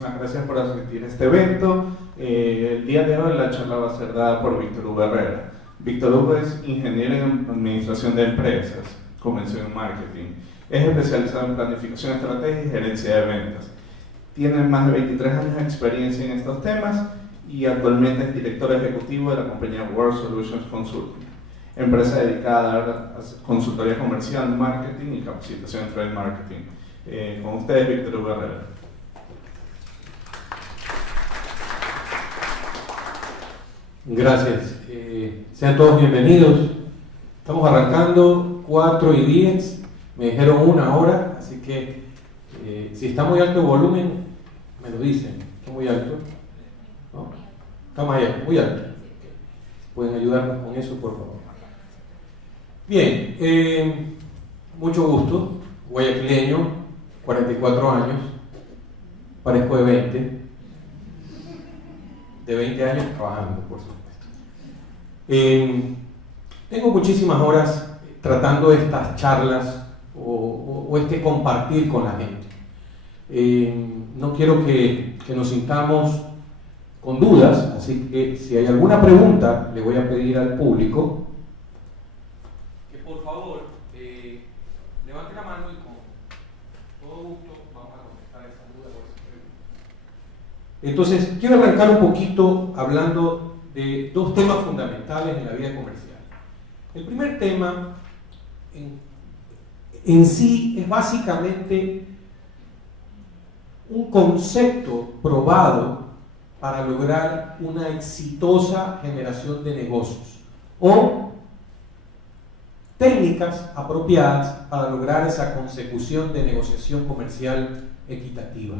Gracias por asistir a este evento. El día de hoy la charla va a ser dada por Víctor Hugo Herrera. Víctor Hugo es ingeniero en administración de empresas, convención en marketing. Es especializado en planificación, estrategia y gerencia de ventas. Tiene más de 23 años de experiencia en estos temas y actualmente es director ejecutivo de la compañía World Solutions Consulting, empresa dedicada a dar consultoría comercial, marketing y capacitación en trade marketing. Con ustedes, Víctor Hugo Herrera. Gracias. Sean todos bienvenidos. Estamos arrancando 4:10. Me dijeron 1 hora, así que si está muy alto el volumen, me lo dicen. ¿Está muy alto? ¿No? Está muy alto. ¿Pueden ayudarnos con eso, por favor? Bien, mucho gusto. Guayaquileño, 44 años. Parezco de 20. De 20 años trabajando, por supuesto. Tengo muchísimas horas tratando estas charlas o este compartir con la gente. No quiero que nos sintamos con dudas, así que si hay alguna pregunta, le voy a pedir al público que por favor levante la mano y con todo gusto vamos a contestar esa duda o esa pregunta. Entonces, quiero arrancar un poquito hablando de 2 temas fundamentales en la vida comercial. El primer tema en sí es básicamente un concepto probado para lograr una exitosa generación de negocios o técnicas apropiadas para lograr esa consecución de negociación comercial equitativa.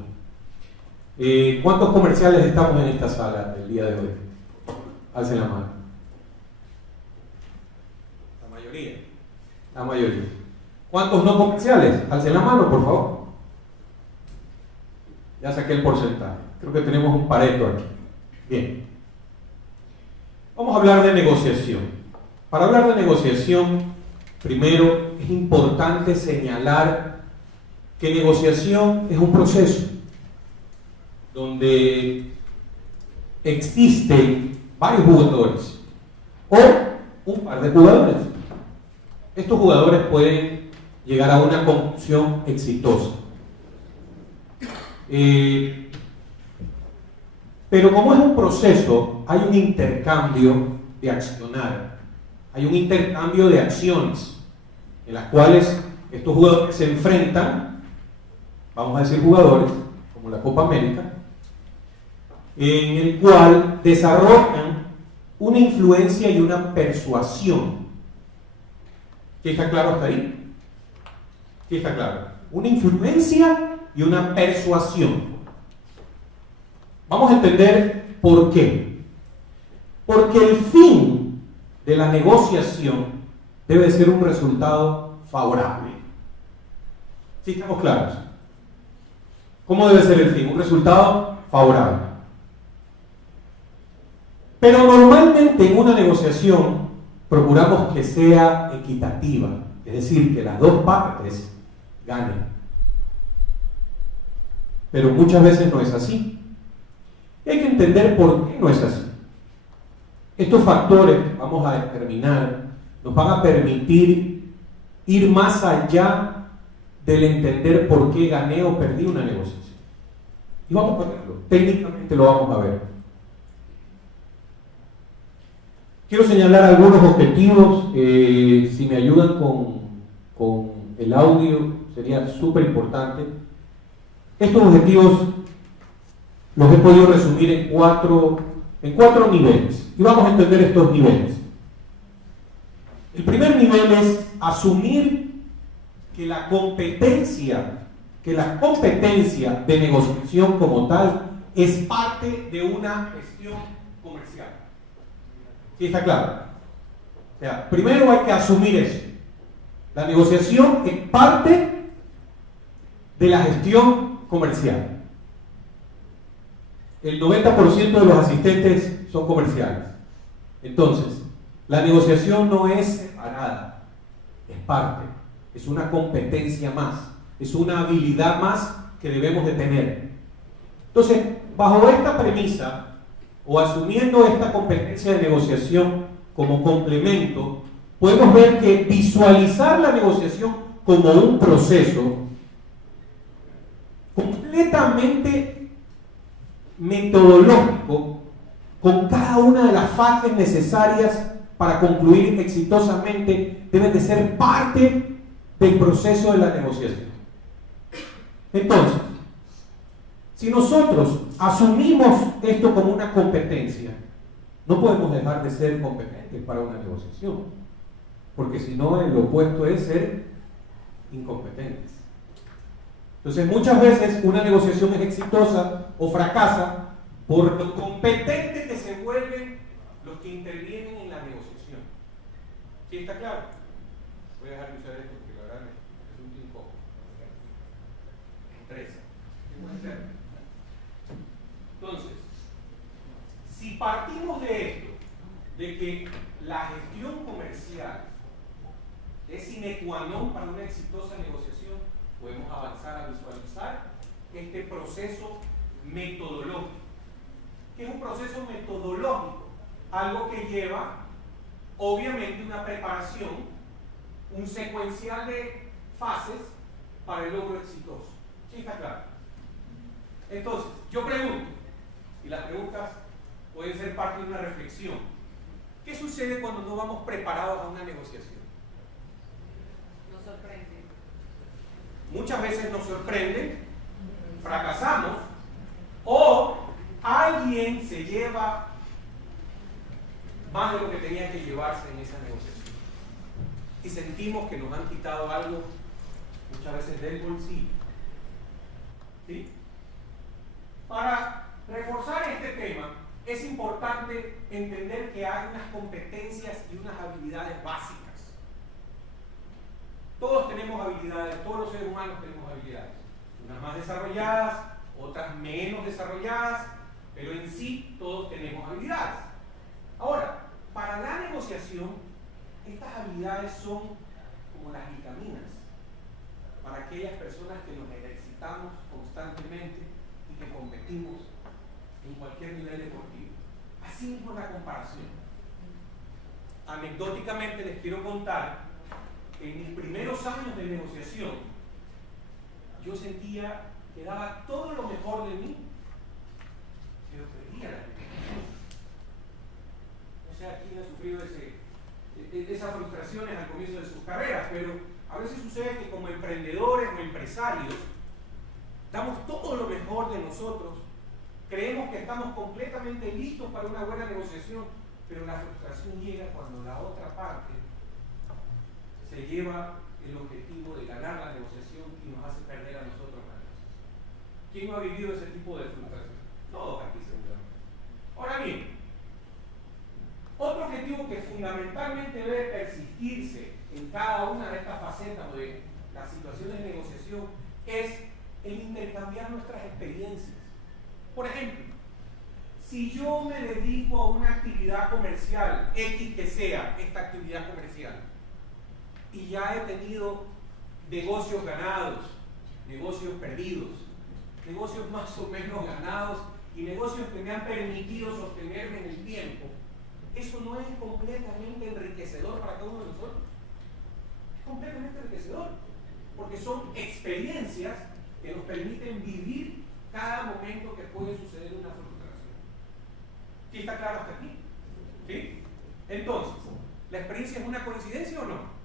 ¿Cuántos comerciales estamos en esta sala el día de hoy? Alcen la mano. La mayoría. ¿Cuántos no comerciales? Alcen la mano, por favor. Ya saqué el porcentaje. Creo que tenemos un Pareto aquí. Bien. Vamos a hablar de negociación. Para hablar de negociación, primero es importante señalar que negociación es un proceso donde existen varios jugadores o un par de jugadores. Estos jugadores pueden llegar a una conclusión exitosa. Pero como es un proceso, hay un intercambio de accionar, hay un intercambio de acciones en las cuales estos jugadores se enfrentan, vamos a decir jugadores, como la Copa América, en el cual desarrollan una influencia y una persuasión. ¿Qué está claro hasta ahí? ¿Qué está claro? Una influencia y una persuasión. Vamos a entender por qué. Porque el fin de la negociación debe ser un resultado favorable. ¿Sí estamos claros? ¿Cómo debe ser el fin? Un resultado favorable. Pero normalmente en una negociación procuramos que sea equitativa, es decir, que las dos partes ganen. Pero muchas veces no es así. Y hay que entender por qué no es así. Estos factores que vamos a determinar nos van a permitir ir más allá del entender por qué gané o perdí una negociación. Y vamos a verlo, técnicamente lo vamos a ver. Quiero señalar algunos objetivos, si me ayudan con el audio sería súper importante. Estos objetivos los he podido resumir en cuatro niveles y vamos a entender estos niveles. El primer nivel es asumir que la competencia de negociación como tal es parte de una gestión comercial. ¿Sí está claro? O sea, primero hay que asumir eso. La negociación es parte de la gestión comercial. El 90% de los asistentes son comerciales. Entonces, la negociación no es separada, es parte, es una competencia más, es una habilidad más que debemos de tener. Entonces, bajo esta premisa, o asumiendo esta competencia de negociación como complemento, podemos ver que visualizar la negociación como un proceso completamente metodológico, con cada una de las fases necesarias para concluir exitosamente, debe de ser parte del proceso de la negociación. Entonces, si nosotros asumimos esto como una competencia, no podemos dejar de ser competentes para una negociación, porque si no, el opuesto es ser incompetentes. Entonces, muchas veces una negociación es exitosa o fracasa por lo competentes que se vuelven los que intervienen en la negociación. ¿Sí está claro? Voy a dejar de usar esto porque la verdad es un incómodo. Estresa. ¿Qué puede ser? Entonces, si partimos de esto, de que la gestión comercial es sine qua non para una exitosa negociación, podemos avanzar a visualizar este proceso metodológico. ¿Qué es un proceso metodológico? Algo que lleva, obviamente, una preparación, un secuencial de fases para el logro exitoso. ¿Sí está claro? Entonces, yo pregunto, y las preguntas pueden ser parte de una reflexión. ¿Qué sucede cuando no vamos preparados a una negociación? Nos sorprende. Muchas veces nos sorprende, fracasamos, o alguien se lleva más de lo que tenía que llevarse en esa negociación. Y sentimos que nos han quitado algo, muchas veces del bolsillo. ¿Sí? Para reforzar este tema, es importante entender que hay unas competencias y unas habilidades básicas. Todos tenemos habilidades, todos los seres humanos tenemos habilidades. Unas más desarrolladas, otras menos desarrolladas, pero en sí todos tenemos habilidades. Ahora, para la negociación, estas habilidades son como las vitaminas para aquellas personas que nos ejercitamos constantemente y que competimos en cualquier nivel deportivo. Así mismo la comparación. Anecdóticamente les quiero contar que en mis primeros años de negociación yo sentía que daba todo lo mejor de mí, pero perdía la negociación. No sé a quién ha sufrido esas frustraciones al comienzo de sus carreras, pero a veces sucede que como emprendedores o empresarios damos todo lo mejor de nosotros, creemos que estamos completamente listos para una buena negociación, pero la frustración llega cuando la otra parte se lleva el objetivo de ganar la negociación y nos hace perder a nosotros la negociación. ¿Quién no ha vivido ese tipo de frustración? Todos aquí seguramente. Ahora bien, otro objetivo que fundamentalmente debe persistirse en cada una de estas facetas de las situaciones de negociación es el intercambiar nuestras experiencias. Por ejemplo, si yo me dedico a una actividad comercial, X que sea esta actividad comercial, y ya he tenido negocios ganados, negocios perdidos, negocios más o menos ganados y negocios que me han permitido sostenerme en el tiempo, eso no es completamente enriquecedor para cada uno de nosotros. Es completamente enriquecedor, porque son experiencias que nos permiten vivir cada momento que puede suceder una frustración. ¿Sí está claro hasta aquí? ¿Sí? Entonces, ¿la experiencia es una coincidencia o no?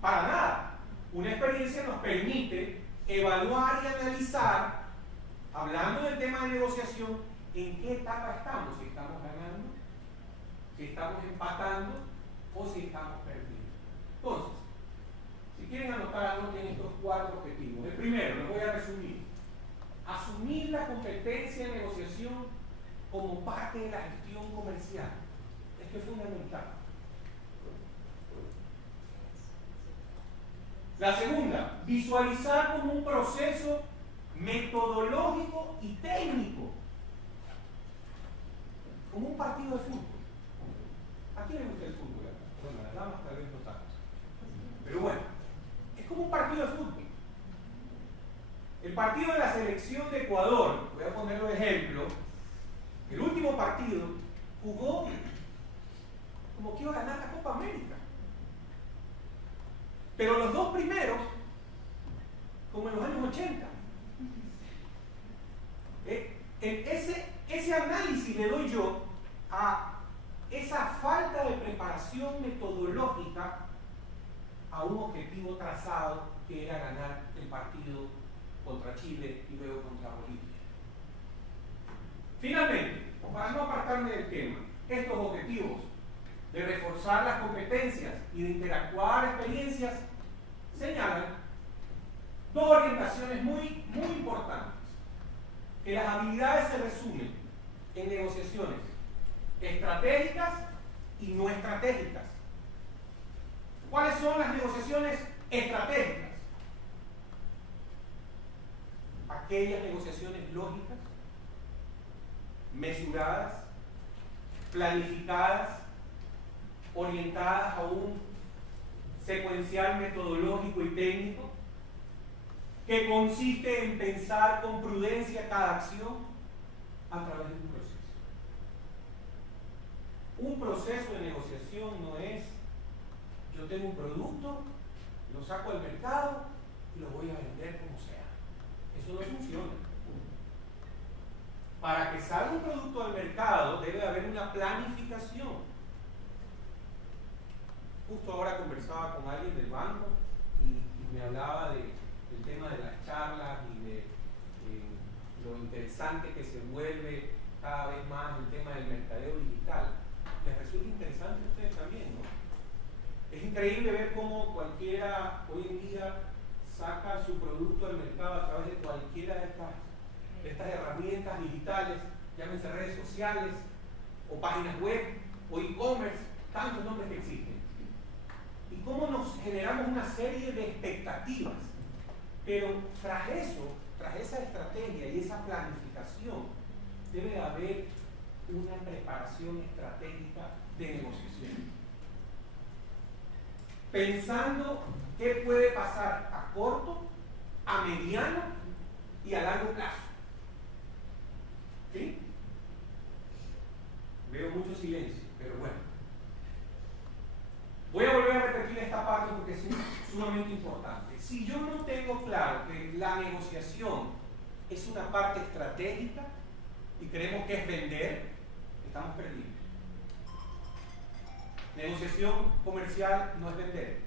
Para nada. Una experiencia nos permite evaluar y analizar, hablando del tema de negociación, en qué etapa estamos, si estamos ganando, si estamos empatando o si estamos perdiendo. Entonces, si quieren anotar, anoten estos 4 objetivos. El primero, los voy a resumir. Asumir la competencia de negociación como parte de la gestión comercial. Esto es fundamental. La segunda, visualizar como un proceso metodológico y técnico, como un partido de fútbol. ¿A quién le gusta el fútbol? Bueno, a las damas tal vez no tanto. Pero bueno, es como un partido de fútbol. El partido de la selección de Ecuador, voy a ponerlo de ejemplo, el último partido jugó como que iba a ganar la Copa América. Pero los dos primeros, como en los años 80. Ese análisis le doy yo a esa falta de preparación metodológica a un objetivo trazado que era ganar el partido contra Chile y luego contra Bolivia. Finalmente, para no apartarme del tema, estos objetivos de reforzar las competencias y de interactuar experiencias señalan dos orientaciones muy importantes. Que las habilidades se resumen en negociaciones estratégicas y no estratégicas. ¿Cuáles son las negociaciones estratégicas? Aquellas negociaciones lógicas, mesuradas, planificadas, orientadas a un secuencial metodológico y técnico, que consiste en pensar con prudencia cada acción a través de un proceso. Un proceso de negociación no es yo tengo un producto, lo saco al mercado y lo voy a vender como sea. Eso no funciona. Para que salga un producto al mercado debe haber una planificación. Justo ahora conversaba con alguien del banco y me hablaba del tema de las charlas y de lo interesante que se vuelve cada vez más el tema del mercadeo digital. Les resulta interesante a ustedes también, ¿no? Es increíble ver cómo cualquiera hoy en día saca su producto al mercado a través de cualquiera de estas herramientas digitales, llámense redes sociales, o páginas web, o e-commerce, tantos nombres que existen. Y cómo nos generamos una serie de expectativas. Pero tras esa estrategia y esa planificación, debe haber una preparación estratégica de negociación. Pensando qué puede pasar a corto, a mediano y a largo plazo. ¿Sí? Veo mucho silencio, pero bueno. Voy a volver a repetir esta parte porque es sumamente importante. Si yo no tengo claro que la negociación es una parte estratégica y creemos que es vender, estamos perdidos. Negociación comercial no es vender.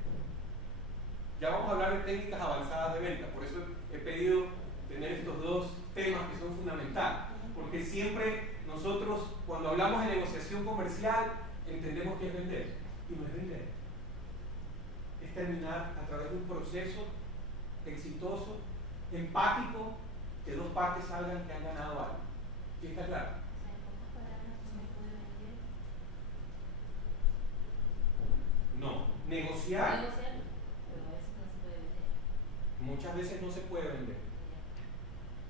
Ya vamos a hablar de técnicas avanzadas de venta, por eso he pedido tener estos dos temas que son fundamentales, porque siempre nosotros cuando hablamos de negociación comercial entendemos que es vender, y no es vender. Es terminar a través de un proceso exitoso, empático, que dos partes salgan que han ganado algo. ¿Sí está claro? No, negociar muchas veces no se puede vender,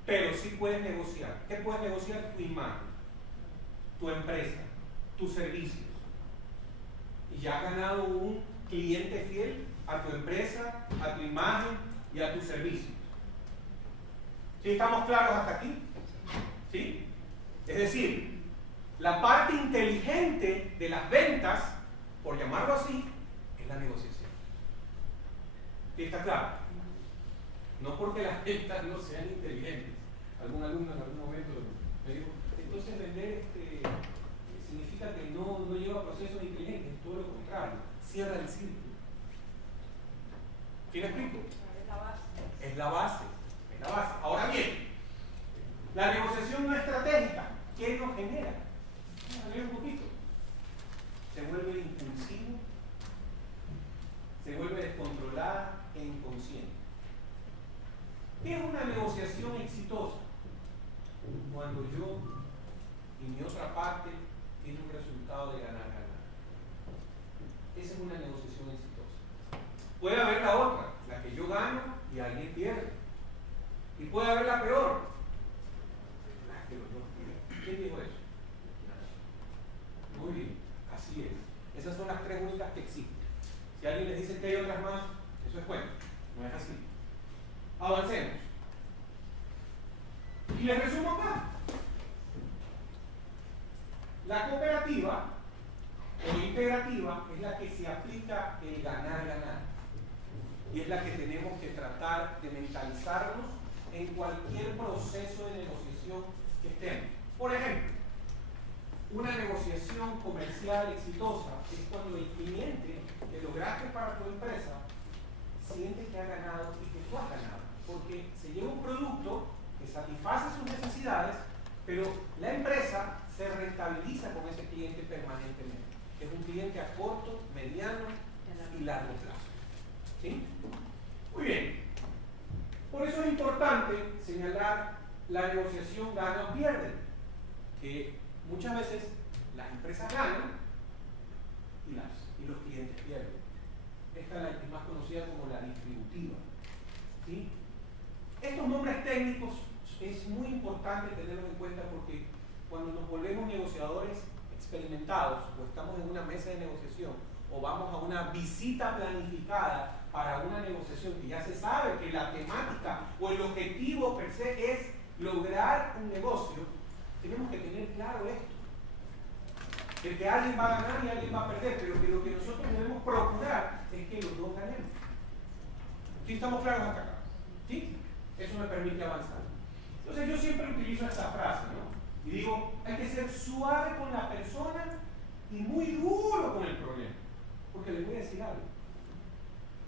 pero sí puedes negociar. ¿Qué puedes negociar? Tu imagen, tu empresa, tus servicios. Y ya has ganado un cliente fiel a tu empresa, a tu imagen y a tus servicios. ¿Sí estamos claros hasta aquí? ¿Sí? Es decir, la parte inteligente de las ventas, por llamarlo así, es la negociación. ¿Sí está claro? No porque las ventas no sean inteligentes. Algún alumno en algún momento me dijo, entonces vender significa que no lleva procesos inteligentes, es todo lo contrario, cierra el círculo. ¿Sí me explico? Es la base. Es la base, es la base. Ahora bien, la negociación no estratégica, ¿qué nos genera? Vamos a ver un poquito. Se vuelve impulsivo, se vuelve descontrolada e inconsciente. ¿Qué es una negociación exitosa? Cuando yo y mi otra parte tiene un resultado de ganar-ganar. Esa es una negociación exitosa. Puede haber la otra, la que yo gano y alguien pierde. Y puede haber la peor, la que los dos pierden. ¿Quién dijo eso? Muy bien, así es. Esas son las tres únicas que existen. Si alguien les dice que hay otras más, eso es bueno, no es así. Avancemos. Y les resumo acá. La cooperativa o integrativa es la que se aplica el ganar-ganar. Y es la que tenemos que tratar de mentalizarnos en cualquier proceso de negociación que estemos. Por ejemplo, una negociación comercial exitosa es cuando el cliente que lograste para tu empresa siente que ha ganado y que tú has ganado. Porque se lleva un producto que satisface sus necesidades, pero la empresa se rentabiliza con ese cliente permanentemente. Es un cliente a corto, mediano y largo plazo. ¿Sí? Muy bien. Por eso es importante señalar la negociación gana o pierde, que muchas veces las empresas ganan y los clientes pierden. Esta es más conocida como la distributiva. ¿Sí? Estos nombres técnicos es muy importante tenerlos en cuenta porque cuando nos volvemos negociadores experimentados o estamos en una mesa de negociación o vamos a una visita planificada para una negociación que ya se sabe que la temática o el objetivo per se es lograr un negocio, tenemos que tener claro esto. El que alguien va a ganar y alguien va a perder, pero que lo que nosotros debemos procurar es que los dos ganemos. ¿Sí estamos claros hasta acá? ¿Sí? Eso me permite avanzar. Entonces yo siempre utilizo esta frase, ¿no? Y digo, hay que ser suave con la persona y muy duro con el problema. Porque les voy a decir algo.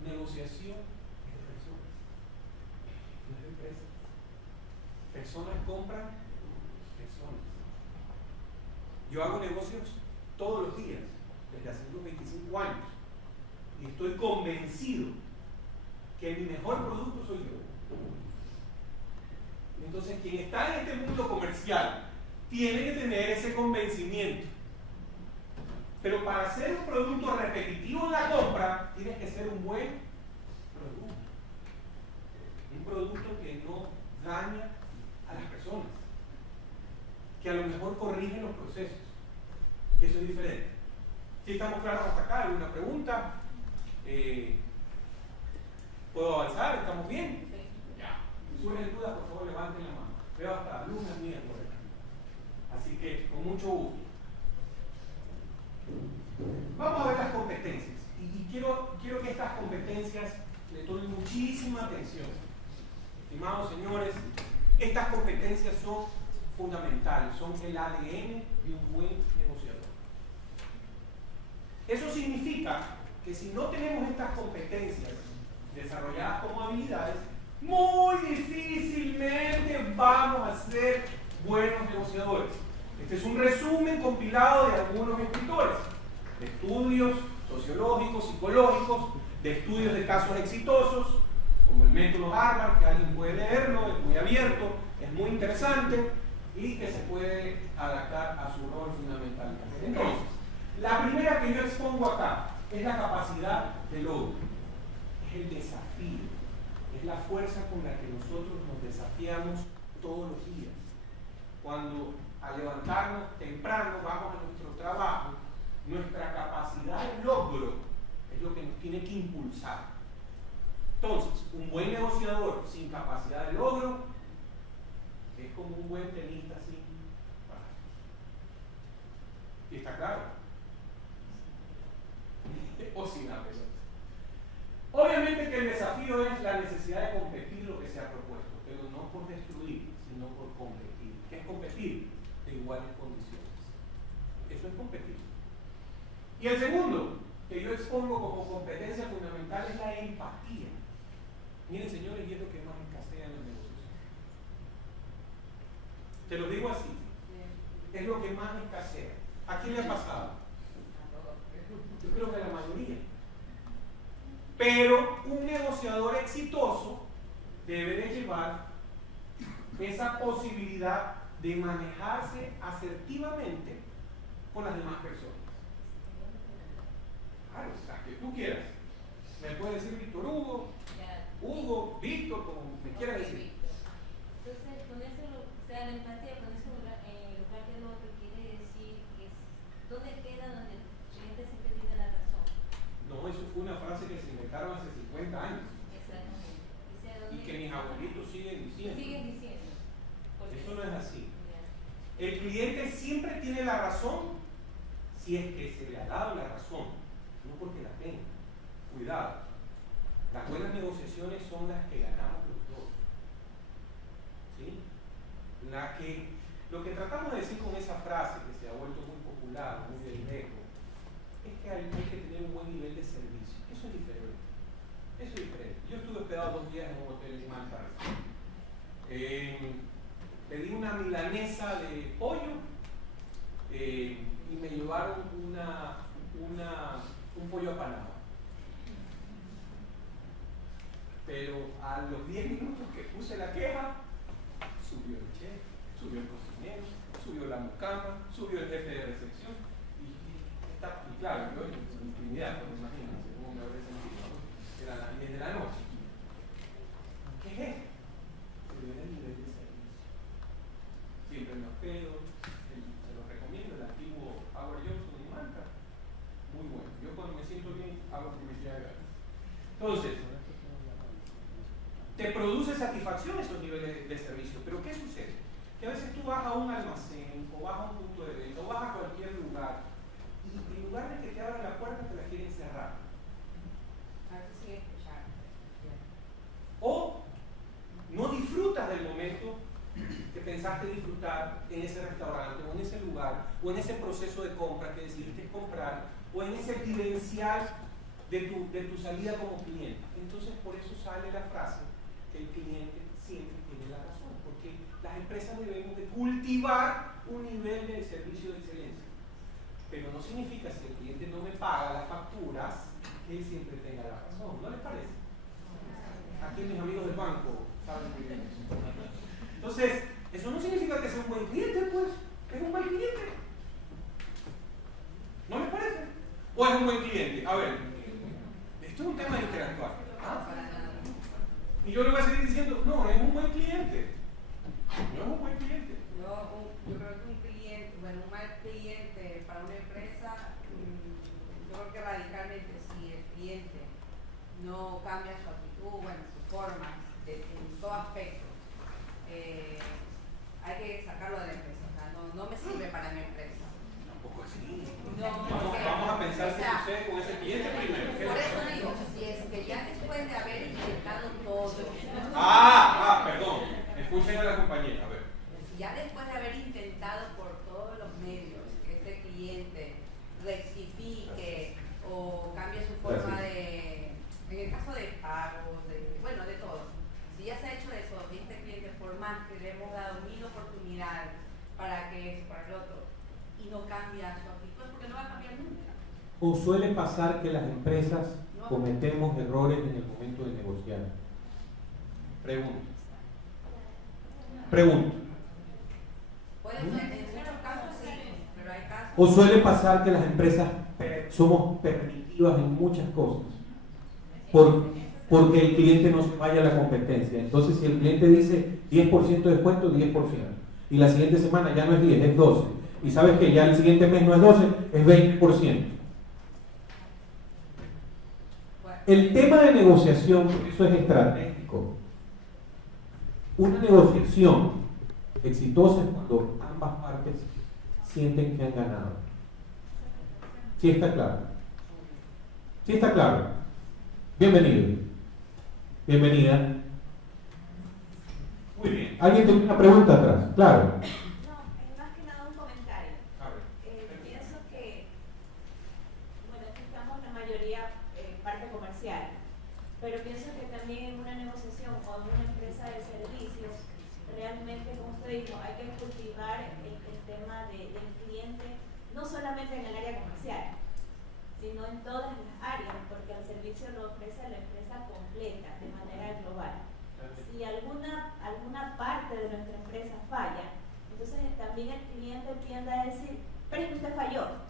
Negociación es de personas, no es de empresas. Personas compran personas. Yo hago negocios todos los días, desde hace unos 25 años. Y estoy convencido que mi mejor producto soy yo. Entonces, quien está en este mundo comercial tiene que tener ese convencimiento. Pero para hacer un producto repetitivo en la compra, tienes que ser un buen producto. Un producto que no daña a las personas. Que a lo mejor corrige los procesos. Eso es diferente. Si estamos claros hasta acá, ¿alguna pregunta? ¿Puedo avanzar? ¿Estamos bien? Ya. Si surgen dudas, por favor, levanten la mano. Veo hasta alumnas mías por acá. Así que, con mucho gusto. Vamos a ver las competencias. Y quiero que estas competencias le tomen muchísima atención. Estimados señores, estas competencias son fundamentales, son el ADN de un buen negociador. Eso significa que si no tenemos estas competencias desarrolladas como habilidades, muy difícilmente vamos a ser buenos negociadores. Este es un resumen compilado de algunos escritores, de estudios sociológicos, psicológicos, de estudios de casos exitosos, como el método Harvard, que alguien puede leerlo, es muy abierto, es muy interesante y que se puede adaptar a su rol fundamental. Entonces, la primera que yo expongo acá es la capacidad de logro, es el desafío, es la fuerza con la que nosotros nos desafiamos todos los días. Cuando al levantarnos temprano vamos a nuestro trabajo, nuestra capacidad de logro es lo que nos tiene que impulsar. Entonces, un buen negociador sin capacidad de logro es como un buen tenista sin brazos. ¿Y está claro? O sin la pelota. Obviamente que el desafío es la necesidad de competir lo que se ha propuesto, pero no por destruir, sino por competir. ¿Qué es competir? De iguales condiciones. Eso es competir. Y el segundo que yo expongo como competencia fundamental es la empatía. Miren, señores, y es lo que más escasea en la negociación. Te lo digo así. Es lo que más escasea. ¿A quién le ha pasado? Yo creo que a la mayoría. Pero un negociador exitoso debe de llevar esa posibilidad de manejarse asertivamente con las demás personas. Claro, las que tú quieras. Me puedes decir Víctor Hugo, Hugo, Víctor, como me quieras decir. Entonces, con eso, o sea, la empatía, con eso en lugar del otro, quiere decir que es dónde queda donde el cliente siempre tiene la razón. No, eso fue una frase que se inventaron hace 50 años. Exactamente. O sea, Y que mis abuelitos siguen diciendo. siguen diciendo. Porque Eso si es que se le ha dado la razón, no porque la tenga. Cuidado, las buenas negociaciones son las que ganamos los dos. ¿Sí? Lo que tratamos de decir con esa frase, que se ha vuelto muy popular, muy del eco, es que hay que tener un buen nivel de servicio. Eso es diferente. Eso es diferente. Yo estuve hospedado 2 días en un hotel en Malta. Pedí una milanesa de pollo y me llevaron un pollo apanado. Pero a los 10 minutos que puse la queja, subió el chef, subió el cocinero, subió la mucama, subió el jefe de recepción. Y claro, yo en intimidad, pues imagínense cómo me habré sentido, ¿no? Eran las 10 de la noche. ¿Qué es esto? Se ve el nivel de servicio. Siempre me hospedo, se lo recomiendo, el antiguo Howard Johnson en Malta. Muy bueno. Yo cuando me siento bien hago publicidad gratis. Entonces, te produce satisfacción esos niveles de servicio, pero ¿qué sucede? Que a veces tú vas a un almacén, o vas a un punto de venta, o vas a cualquier lugar, y en lugar de que te abran la puerta, te la quieren cerrar. A veces sin escuchar. O no disfrutas del momento que pensaste disfrutar en ese restaurante, o en ese lugar, o en ese proceso de compra que decidiste comprar, o en ese vivencial de tu salida como cliente. Entonces, por eso sale la frase que el cliente siempre tiene la razón, porque las empresas debemos de cultivar un nivel de servicio de excelencia. Pero no significa, si el cliente no me paga las facturas, que él siempre tenga la razón. ¿No les parece? Aquí mis amigos del banco saben muy bien eso. Entonces, eso no significa que sea un buen cliente, pues. Es un buen cliente. ¿No les parece? ¿O es un buen cliente? A ver, esto es un tema intelectual. ¿Ah? Y yo le voy a seguir diciendo, no, es un buen cliente. No es un buen cliente. Yo creo que un cliente, bueno, un mal cliente para una empresa, yo creo que radicalmente si el cliente no cambia su actitud, bueno, sus formas, en todo aspecto, hay que sacarlo de la empresa. O sea, no me sirve para mi empresa. Tampoco así. Vamos a pensar qué sucede con ese cliente primero. Por eso digo, si es que ya después de haber intentado todo, Perdón. Escuchen a la compañera, a ver. si ya después de haber intentado por todos los medios que este cliente rectifique o cambie su forma de, en el caso de pagos, de todo, si ya se ha hecho eso, este cliente, por más que le hemos dado 1000 oportunidades para que eso, para el otro, y no cambia su actitud, porque no va a cambiar nunca. O suele pasar que las empresas cometemos errores en el momento de negociar. Pregunto. Puede ser, en muchos casos sí, pero hay casos. O suele pasar que las empresas somos permissivas en muchas cosas. Porque el cliente no se vaya a la competencia. Entonces, si el cliente dice 10% de descuento, 10%. Y la siguiente semana ya no es 10, es 12. Y sabes que ya el siguiente mes no es 12, es 20%. El tema de negociación, eso es estratégico. Una negociación exitosa es cuando ambas partes sienten que han ganado. ¿Sí está claro? ¿Sí está claro? Bienvenido. Bienvenida. Muy bien. ¿Alguien tiene una pregunta atrás? Claro. No, más que nada un comentario. Pienso que, bueno, aquí estamos la mayoría parte comercial, pero pienso que también en una negociación o en una empresa de servicios, realmente, como usted dijo, hay que cultivar el tema del cliente, no solamente en el área comercial, sino en todas las áreas, porque el servicio lo ofrece la empresa completa, de manera global. Si alguna parte de nuestra empresa falla, entonces también el cliente tiende a decir, pero es que usted falló,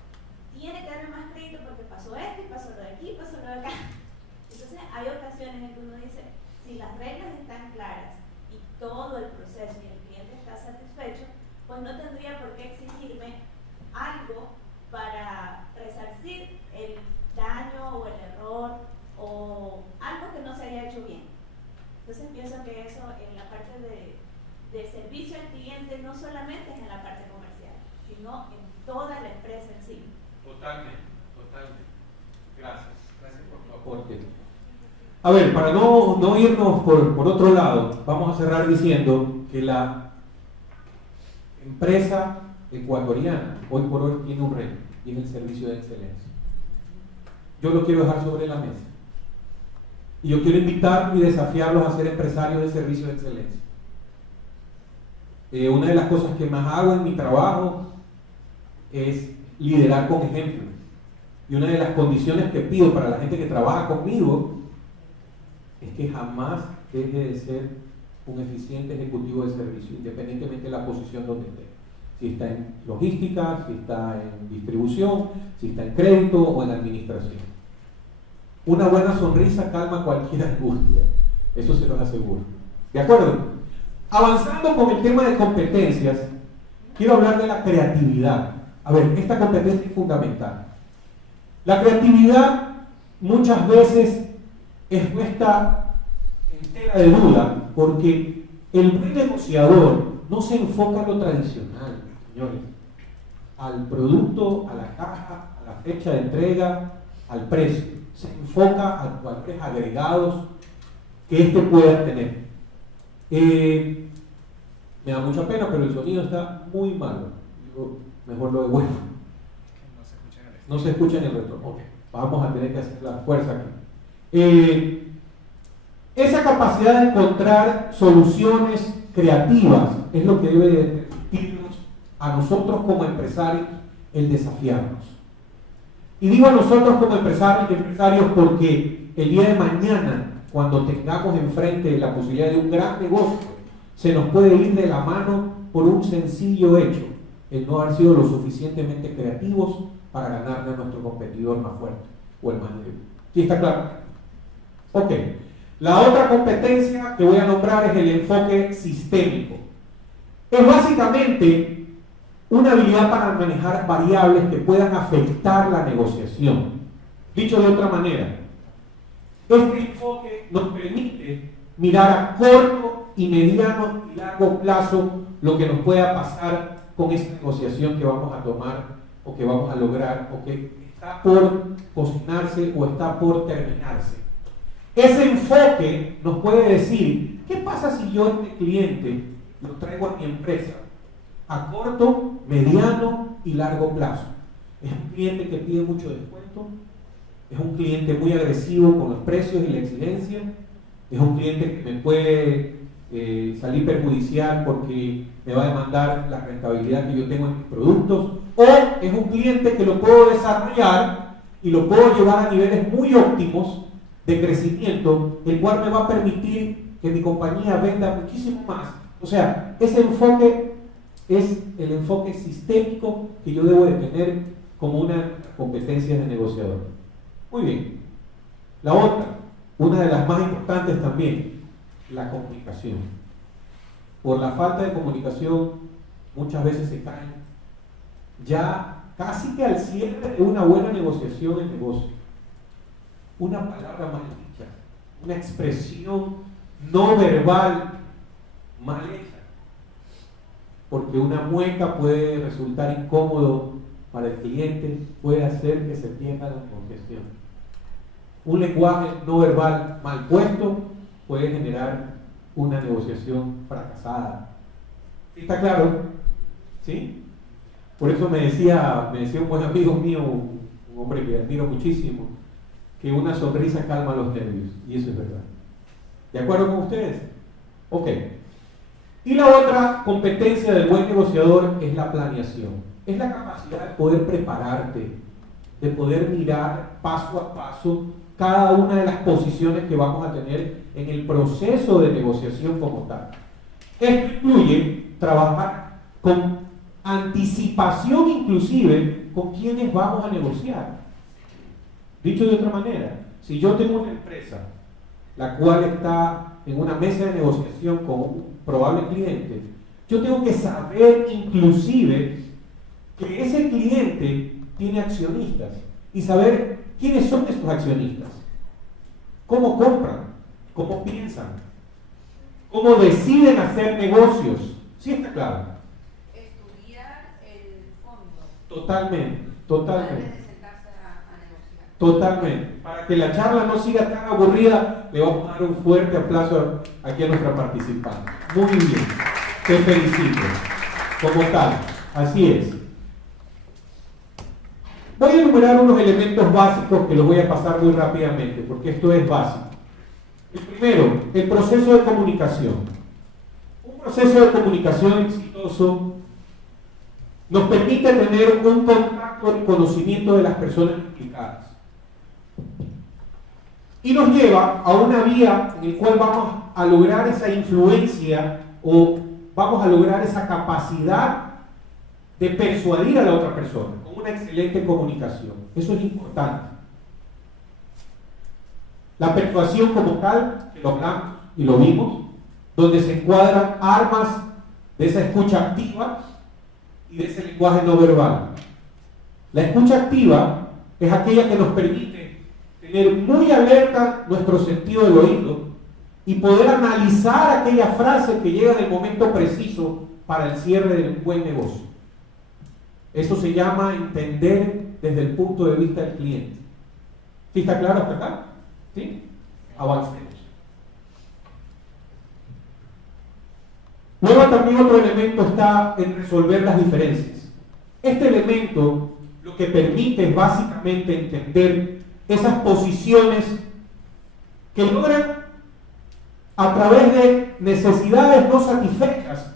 tiene que darme más crédito porque pasó esto y pasó lo de aquí, pasó lo de acá. Entonces hay ocasiones en que uno dice, si las reglas están claras y todo el proceso y el cliente está satisfecho, pues no tendría por qué exigirme algo para resarcir el daño o el error o algo que no se haya hecho bien. Entonces pienso que eso en la parte de servicio al cliente no solamente es en la parte comercial, sino en toda la empresa en sí. Totalmente. Gracias por tu aporte. A ver, para no irnos por otro lado, vamos a cerrar diciendo que la empresa ecuatoriana hoy por hoy tiene un reto y es el servicio de excelencia. Yo lo quiero dejar sobre la mesa y yo quiero invitarlos y desafiarlos a ser empresarios de servicio de excelencia. Una de las cosas que más hago en mi trabajo es liderar con ejemplo, y una de las condiciones que pido para la gente que trabaja conmigo es que jamás deje de ser un eficiente ejecutivo de servicio, independientemente de la posición donde esté. Si está en logística, si está en distribución, si está en crédito o en administración. Una buena sonrisa calma cualquier angustia, eso se los aseguro. ¿De acuerdo? Avanzando con el tema de competencias, quiero hablar de la creatividad. A ver, esta competencia es fundamental. La creatividad muchas veces es puesta en tela de duda porque el buen negociador no se enfoca en lo tradicional, señores, al producto, a la caja, a la fecha de entrega, al precio. Se enfoca a los valores agregados que éste pueda tener. Me da mucha pena, pero el sonido está muy malo. Yo mejor lo devuelvo. No se escucha en el retorno. Okay. Vamos a tener que hacer la fuerza aquí. Esa capacidad de encontrar soluciones creativas es lo que debe permitirnos a nosotros como empresarios el desafiarnos. Y digo a nosotros como empresarios porque el día de mañana, cuando tengamos enfrente la posibilidad de un gran negocio, se nos puede ir de la mano por un sencillo hecho, el no haber sido lo suficientemente creativos para ganarle a nuestro competidor más fuerte o el más débil. ¿Sí está claro? Ok. La otra competencia que voy a nombrar es el enfoque sistémico. Es básicamente una habilidad para manejar variables que puedan afectar la negociación. Dicho de otra manera, este enfoque nos permite mirar a corto y mediano y largo plazo lo que nos pueda pasar con esta negociación que vamos a tomar o que vamos a lograr o que está por cocinarse o está por terminarse. Ese enfoque nos puede decir, ¿qué pasa si yo a este cliente lo traigo a mi empresa a corto, mediano y largo plazo? Es un cliente que pide mucho descuento, es un cliente muy agresivo con los precios y la exigencia, es un cliente que me puede salir perjudicial porque me va a demandar la rentabilidad que yo tengo en mis productos, o es un cliente que lo puedo desarrollar y lo puedo llevar a niveles muy óptimos de crecimiento, el cual me va a permitir que mi compañía venda muchísimo más. O sea, ese enfoque es el enfoque sistémico que yo debo de tener como una competencia de negociador. Muy bien. La otra, una de las más importantes también, la comunicación. Por la falta de comunicación, muchas veces se caen ya casi que al cierre de una buena negociación en negocio. Una palabra mal dicha, una expresión no verbal mal hecha, porque una mueca puede resultar incómodo para el cliente, puede hacer que se pierda la negociación. Un lenguaje no verbal mal puesto puede generar una negociación fracasada. ¿Está claro? ¿Sí? Por eso me decía un buen amigo mío, un hombre que admiro muchísimo, que una sonrisa calma los nervios, y eso es verdad. ¿De acuerdo con ustedes? Ok. Y la otra competencia del buen negociador es la planeación. Es la capacidad de poder prepararte, de poder mirar paso a paso cada una de las posiciones que vamos a tener en el proceso de negociación como tal. Esto incluye trabajar con anticipación inclusive con quienes vamos a negociar. Dicho de otra manera, si yo tengo una empresa la cual está en una mesa de negociación con un probable cliente, yo tengo que saber inclusive que ese cliente tiene accionistas y saber quiénes son estos accionistas, cómo compran, cómo piensan, cómo deciden hacer negocios. ¿Sí está claro? Estudiar el fondo. Totalmente. Antes de Totalmente. Para que la charla no siga tan aburrida, le vamos a dar un fuerte aplauso aquí a nuestra participante. Muy bien. Te felicito. Como tal. Así es. Voy a enumerar unos elementos básicos que los voy a pasar muy rápidamente, porque esto es básico. El primero, el proceso de comunicación. Un proceso de comunicación exitoso nos permite tener un contacto y conocimiento de las personas implicadas. Y nos lleva a una vía en la cual vamos a lograr esa influencia o vamos a lograr esa capacidad de persuadir a la otra persona con una excelente comunicación. Eso es importante. La persuasión como tal, que lo hablamos y lo vimos, donde se encuadran armas de esa escucha activa y de ese lenguaje no verbal. La escucha activa es aquella que nos permite tener muy alerta nuestro sentido del oído y poder analizar aquella frase que llega en el momento preciso para el cierre del buen negocio. Eso se llama entender desde el punto de vista del cliente. ¿Sí está claro hasta acá? ¿Sí? Avancemos. Luego también otro elemento está en resolver las diferencias. Este elemento lo que permite es básicamente entender esas posiciones que logran a través de necesidades no satisfechas,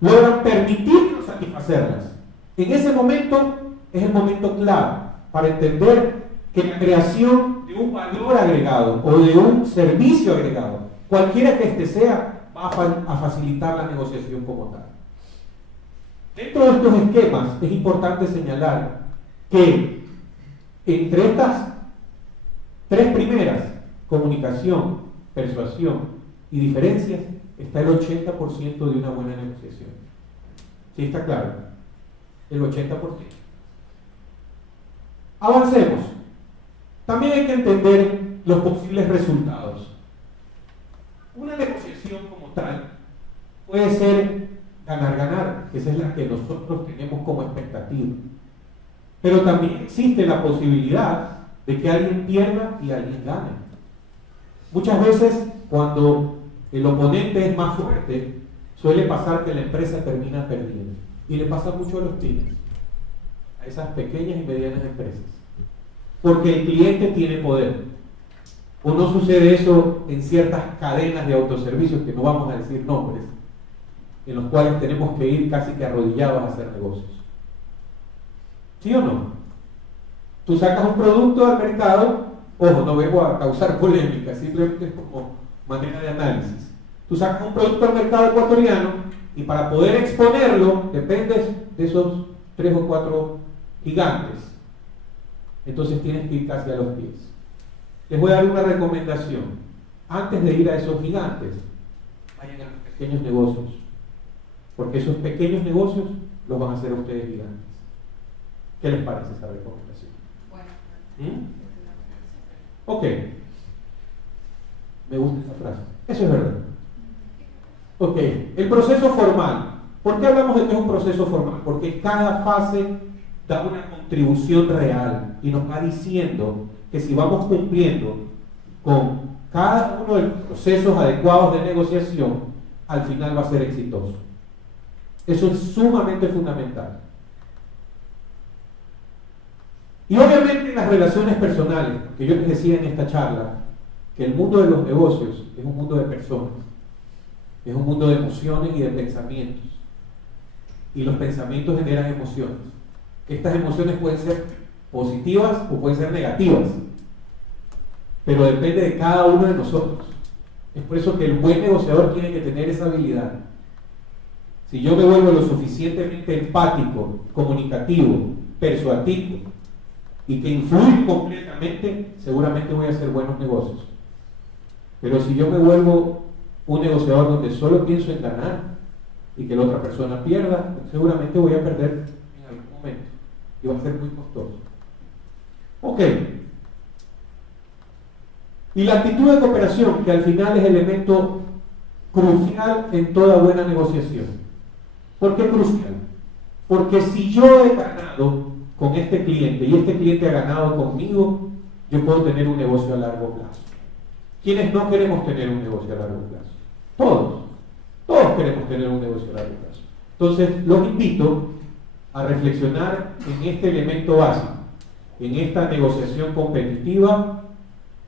logran permitirnos satisfacerlas. En ese momento es el momento clave para entender que la creación de un valor agregado o de un servicio agregado, cualquiera que este sea, va a facilitar la negociación como tal. Dentro de estos esquemas es importante señalar que entre estas tres primeras, comunicación, persuasión y diferencias, está el 80% de una buena negociación. ¿Sí está claro? El 80%. Avancemos. También hay que entender los posibles resultados. Una negociación como tal puede ser ganar-ganar, que esa es la que nosotros tenemos como expectativa. Pero también existe la posibilidad de que alguien pierda y alguien gane. Muchas veces, cuando el oponente es más fuerte, suele pasar que la empresa termina perdiendo. Y le pasa mucho a los pymes, a esas pequeñas y medianas empresas. Porque el cliente tiene poder. ¿O no sucede eso en ciertas cadenas de autoservicios, que no vamos a decir nombres, en los cuales tenemos que ir casi que arrodillados a hacer negocios? ¿Sí o no? Tú sacas un producto al mercado, ojo, no vengo a causar polémica, simplemente es como manera de análisis. Tú sacas un producto al mercado ecuatoriano y para poder exponerlo dependes de esos 3 o 4 gigantes. Entonces tienes que ir casi a los pies. Les voy a dar una recomendación. Antes de ir a esos gigantes, vayan a los pequeños negocios, porque esos pequeños negocios los van a hacer a ustedes gigantes. ¿Qué les parece esa recomendación? Bueno. Ok. Me gusta esa frase. Eso es verdad. Ok. El proceso formal. ¿Por qué hablamos de que es un proceso formal? Porque cada fase da una contribución real y nos va diciendo que si vamos cumpliendo con cada uno de los procesos adecuados de negociación, al final va a ser exitoso. Eso es sumamente fundamental. Y obviamente en las relaciones personales, que yo les decía en esta charla, que el mundo de los negocios es un mundo de personas, es un mundo de emociones y de pensamientos. Y los pensamientos generan emociones. Estas emociones pueden ser positivas o pueden ser negativas, pero depende de cada uno de nosotros. Es por eso que el buen negociador tiene que tener esa habilidad. Si yo me vuelvo lo suficientemente empático, comunicativo, persuasivo y que influye completamente, seguramente voy a hacer buenos negocios. Pero si yo me vuelvo un negociador donde solo pienso en ganar y que la otra persona pierda, seguramente voy a perder en algún momento y va a ser muy costoso. Ok. Y la actitud de cooperación, que al final es elemento crucial en toda buena negociación. ¿Por qué crucial? Porque si yo he ganado con este cliente y este cliente ha ganado conmigo, yo puedo tener un negocio a largo plazo. ¿Quiénes no queremos tener un negocio a largo plazo? Todos queremos tener un negocio a largo plazo. Entonces, los invito a reflexionar en este elemento básico, en esta negociación competitiva,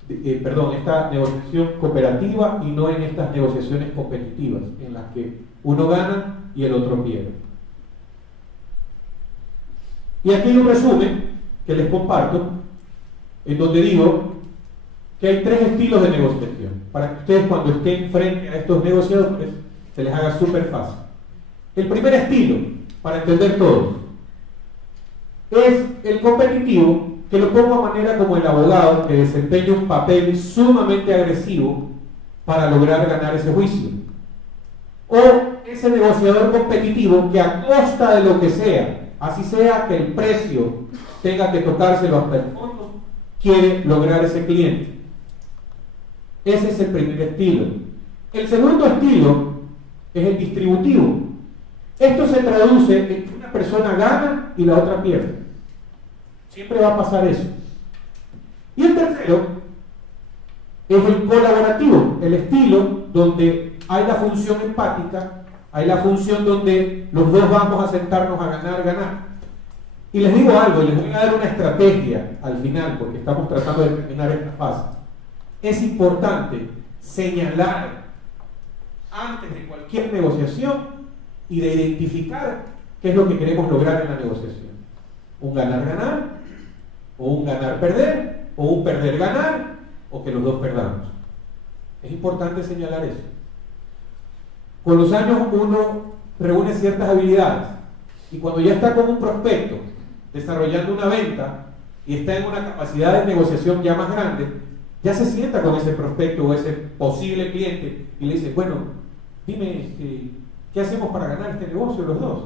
esta negociación cooperativa y no en estas negociaciones competitivas, en las que uno gana y el otro pierde. Y aquí hay un resumen que les comparto, en donde digo que hay 3 estilos de negociación, para que ustedes cuando estén frente a estos negociadores se les haga súper fácil. El primer estilo, para entender todo, es el competitivo, que lo pongo a manera como el abogado que desempeña un papel sumamente agresivo para lograr ganar ese juicio. O ese negociador competitivo que a costa de lo que sea, así sea que el precio tenga que tocárselo hasta el fondo, quiere lograr ese cliente. Ese es el primer estilo. El segundo estilo es el distributivo. Esto se traduce en que una persona gana y la otra pierde. Siempre va a pasar eso. Y el tercero es el colaborativo, el estilo donde hay la función empática, hay la función donde los dos vamos a sentarnos a ganar. Y les digo algo, les voy a dar una estrategia al final, porque estamos tratando de terminar esta fase. Es importante señalar antes de cualquier negociación y de identificar qué es lo que queremos lograr en la negociación. Un ganar-ganar, o un ganar-perder, o un perder-ganar, o que los dos perdamos. Es importante señalar eso. Con los años uno reúne ciertas habilidades, y cuando ya está con un prospecto desarrollando una venta y está en una capacidad de negociación ya más grande, ya se sienta con ese prospecto o ese posible cliente y le dice, bueno, dime, ¿qué hacemos para ganar este negocio los dos?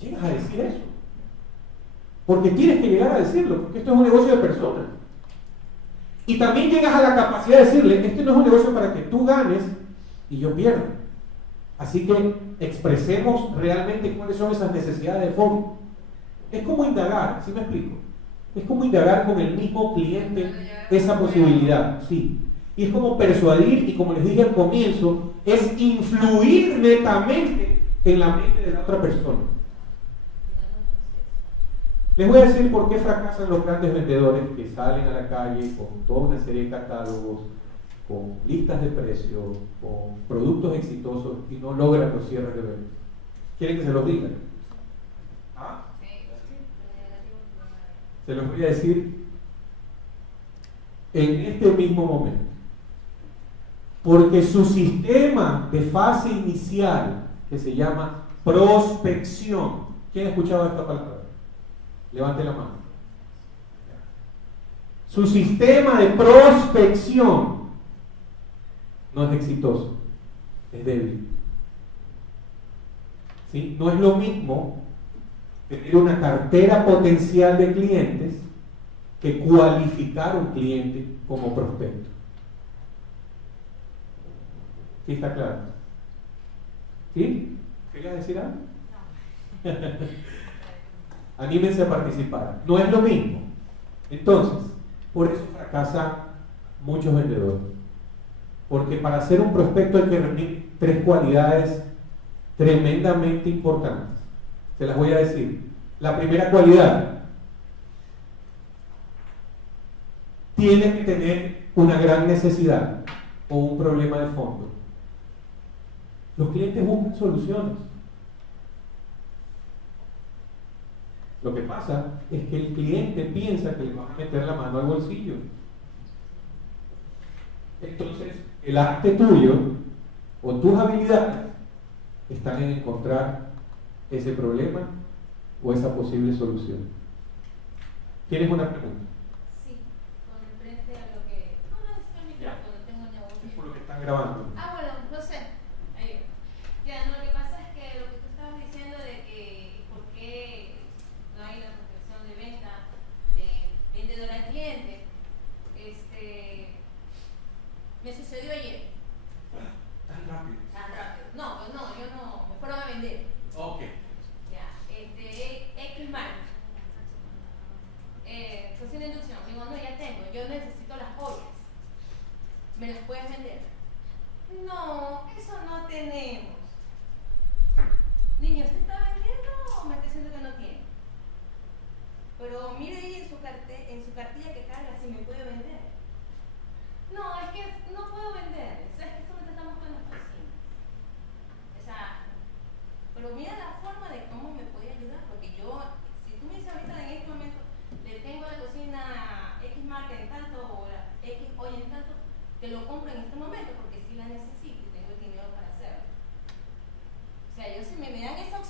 Llegas a decir eso. Porque tienes que llegar a decirlo, porque esto es un negocio de personas. Y también llegas a la capacidad de decirle, este no es un negocio para que tú ganes y yo pierda. Así que expresemos realmente cuáles son esas necesidades de fondo. Es como indagar, ¿sí me explico? Es como indagar con el mismo cliente esa posibilidad, sí. Y es como persuadir, y como les dije al comienzo, es influir netamente en la mente de la otra persona. Les voy a decir por qué fracasan los grandes vendedores que salen a la calle con toda una serie de catálogos, con listas de precios, con productos exitosos y no logran los cierres de ventas. ¿Quieren que se los diga? ¿Ah? Se los voy a decir en este mismo momento. Porque su sistema de fase inicial, que se llama prospección. ¿Quién ha escuchado esta palabra? Levante la mano. Su sistema de prospección no es exitoso, es débil. ¿Sí? No es lo mismo tener una cartera potencial de clientes que cualificar un cliente como prospecto. ¿Sí está claro? ¿Sí? ¿Querías decir algo? No. Anímense a participar. No es lo mismo. Entonces, por eso fracasan muchos vendedores. Porque para ser un prospecto hay que reunir 3 cualidades tremendamente importantes. Se las voy a decir. La primera cualidad: tiene que tener una gran necesidad o un problema de fondo. Los clientes buscan soluciones. Lo que pasa es que el cliente piensa que le vas a meter la mano al bolsillo. Entonces, el arte tuyo o tus habilidades están en encontrar ese problema o esa posible solución. ¿Tienes una pregunta? Sí, con frente a lo que... No necesito el micrófono, tengo negocio. Es por lo que están grabando. Ah, bueno, no sé. Ahí. Ya, no, lo que pasa es que lo que tú estabas diciendo de que por qué no hay la prospección de venta de vendedor al cliente, me sucedió ayer. Tan rápido. Tan rápido. No, pues no, yo no, me fueron a vender. Ok. Ya, X marca. Cocina de inducción, digo, no, ya tengo, yo necesito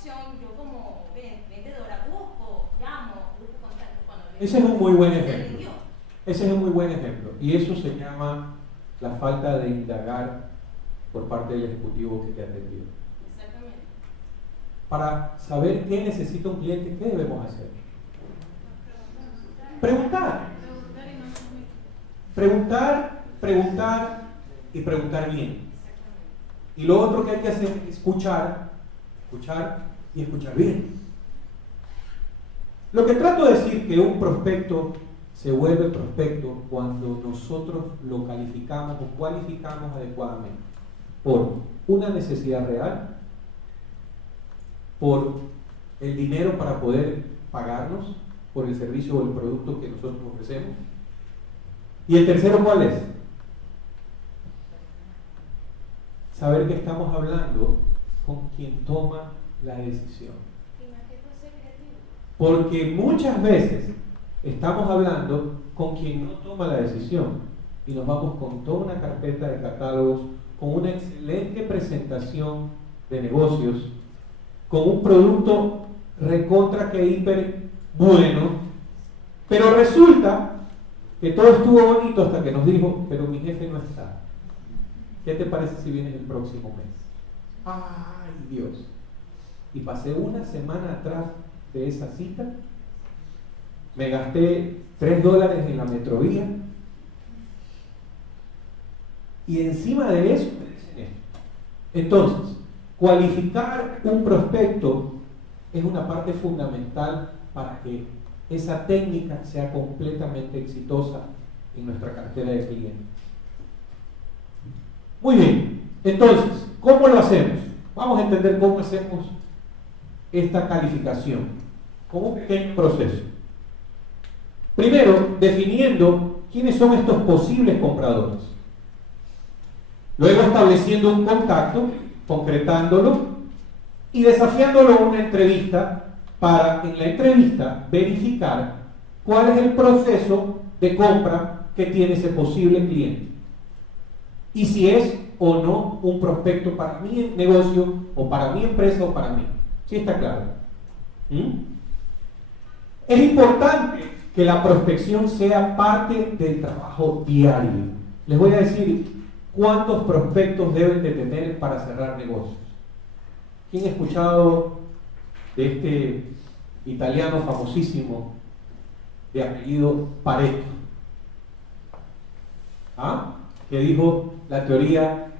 información, yo como vendedora busco, llamo, busco contacto con los Ese es un muy buen ejemplo. vendió. Ese es un muy buen ejemplo. Y eso se llama la falta de indagar por parte del ejecutivo que te atendió. Exactamente. Para saber qué necesita un cliente, ¿qué debemos hacer? Preguntar. Preguntar, preguntar y preguntar bien. Y lo otro que hay que hacer es escuchar y escuchar bien. Lo que trato de decir que un prospecto se vuelve prospecto cuando nosotros lo calificamos o cualificamos adecuadamente por una necesidad real, por el dinero para poder pagarnos por el servicio o el producto que nosotros ofrecemos. Y el tercero, ¿cuál es? Saber que estamos hablando con quien toma la decisión. Porque muchas veces estamos hablando con quien no toma la decisión y nos vamos con toda una carpeta de catálogos, con una excelente presentación de negocios, con un producto recontra que hiper bueno, pero resulta que todo estuvo bonito hasta que nos dijo, pero mi jefe no está. ¿Qué te parece si vienes el próximo mes? ¡Ay, Dios! Y pasé una semana atrás de esa cita, me gasté $3 en la Metrovía y encima de eso me dicen esto. Entonces, cualificar un prospecto es una parte fundamental para que esa técnica sea completamente exitosa en nuestra cartera de clientes. Muy bien, entonces, ¿cómo lo hacemos? Vamos a entender cómo hacemos esta calificación, como un pequeño proceso. Primero, definiendo quiénes son estos posibles compradores. Luego, estableciendo un contacto, concretándolo y desafiándolo a una entrevista para, en la entrevista, verificar cuál es el proceso de compra que tiene ese posible cliente. Y si es o no un prospecto para mi negocio, o para mi empresa, o para mí. ¿Sí está claro? Es importante que la prospección sea parte del trabajo diario. Les voy a decir cuántos prospectos deben de tener para cerrar negocios. ¿Quién ha escuchado de este italiano famosísimo de apellido Pareto? ¿Ah? Que dijo la teoría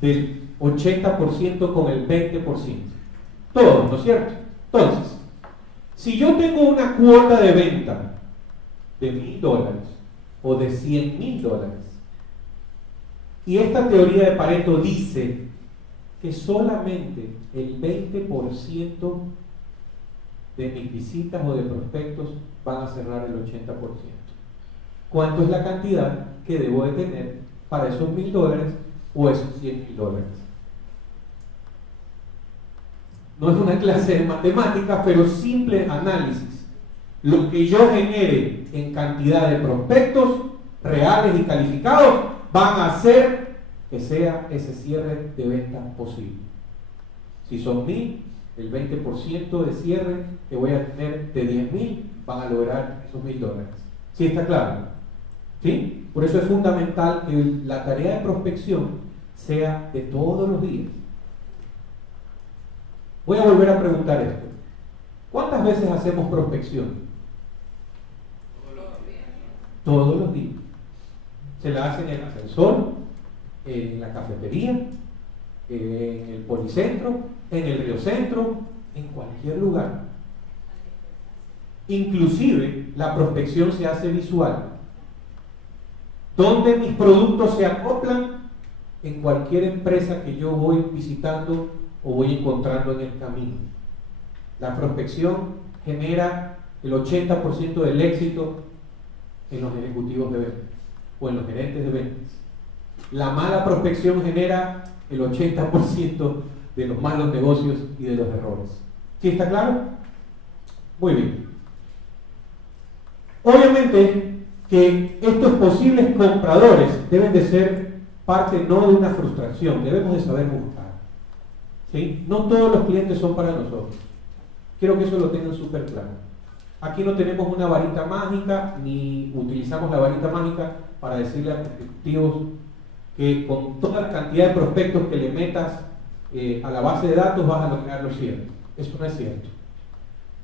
del 80% con el 20%. Todo, ¿no es cierto? Entonces, si yo tengo una cuota de venta de $1,000 o de $100,000, y esta teoría de Pareto dice que solamente el 20% de mis visitas o de prospectos van a cerrar el 80%. ¿Cuánto es la cantidad que debo de tener para esos $1,000 o esos $100,000? No es una clase de matemáticas, pero simple análisis. Lo que yo genere en cantidad de prospectos reales y calificados van a hacer que sea ese cierre de venta posible. Si son 1,000, el 20% de cierre que voy a tener de 10,000 van a lograr esos $1,000. ¿Sí está claro? ¿Sí? Por eso es fundamental que la tarea de prospección sea de todos los días. Voy a volver a preguntar esto. ¿Cuántas veces hacemos prospección? Todos los días. Se la hacen en el ascensor, en la cafetería, en el policentro, en el riocentro, en cualquier lugar. Inclusive la prospección se hace visual. ¿Dónde mis productos se acoplan? En cualquier empresa que yo voy visitando o voy encontrando en el camino. La prospección genera el 80% del éxito en los ejecutivos de ventas o en los gerentes de ventas. La mala prospección genera el 80% de los malos negocios y de los errores. ¿Sí está claro? Muy bien. Obviamente que estos posibles compradores deben de ser parte no de una frustración, debemos de saber buscar. ¿Sí? No todos los clientes son para nosotros. Quiero que eso lo tengan súper claro. Aquí no tenemos una varita mágica, ni utilizamos la varita mágica para decirle a tus ejecutivos que con toda la cantidad de prospectos que le metas a la base de datos vas a lograr los cierres. Eso no es cierto.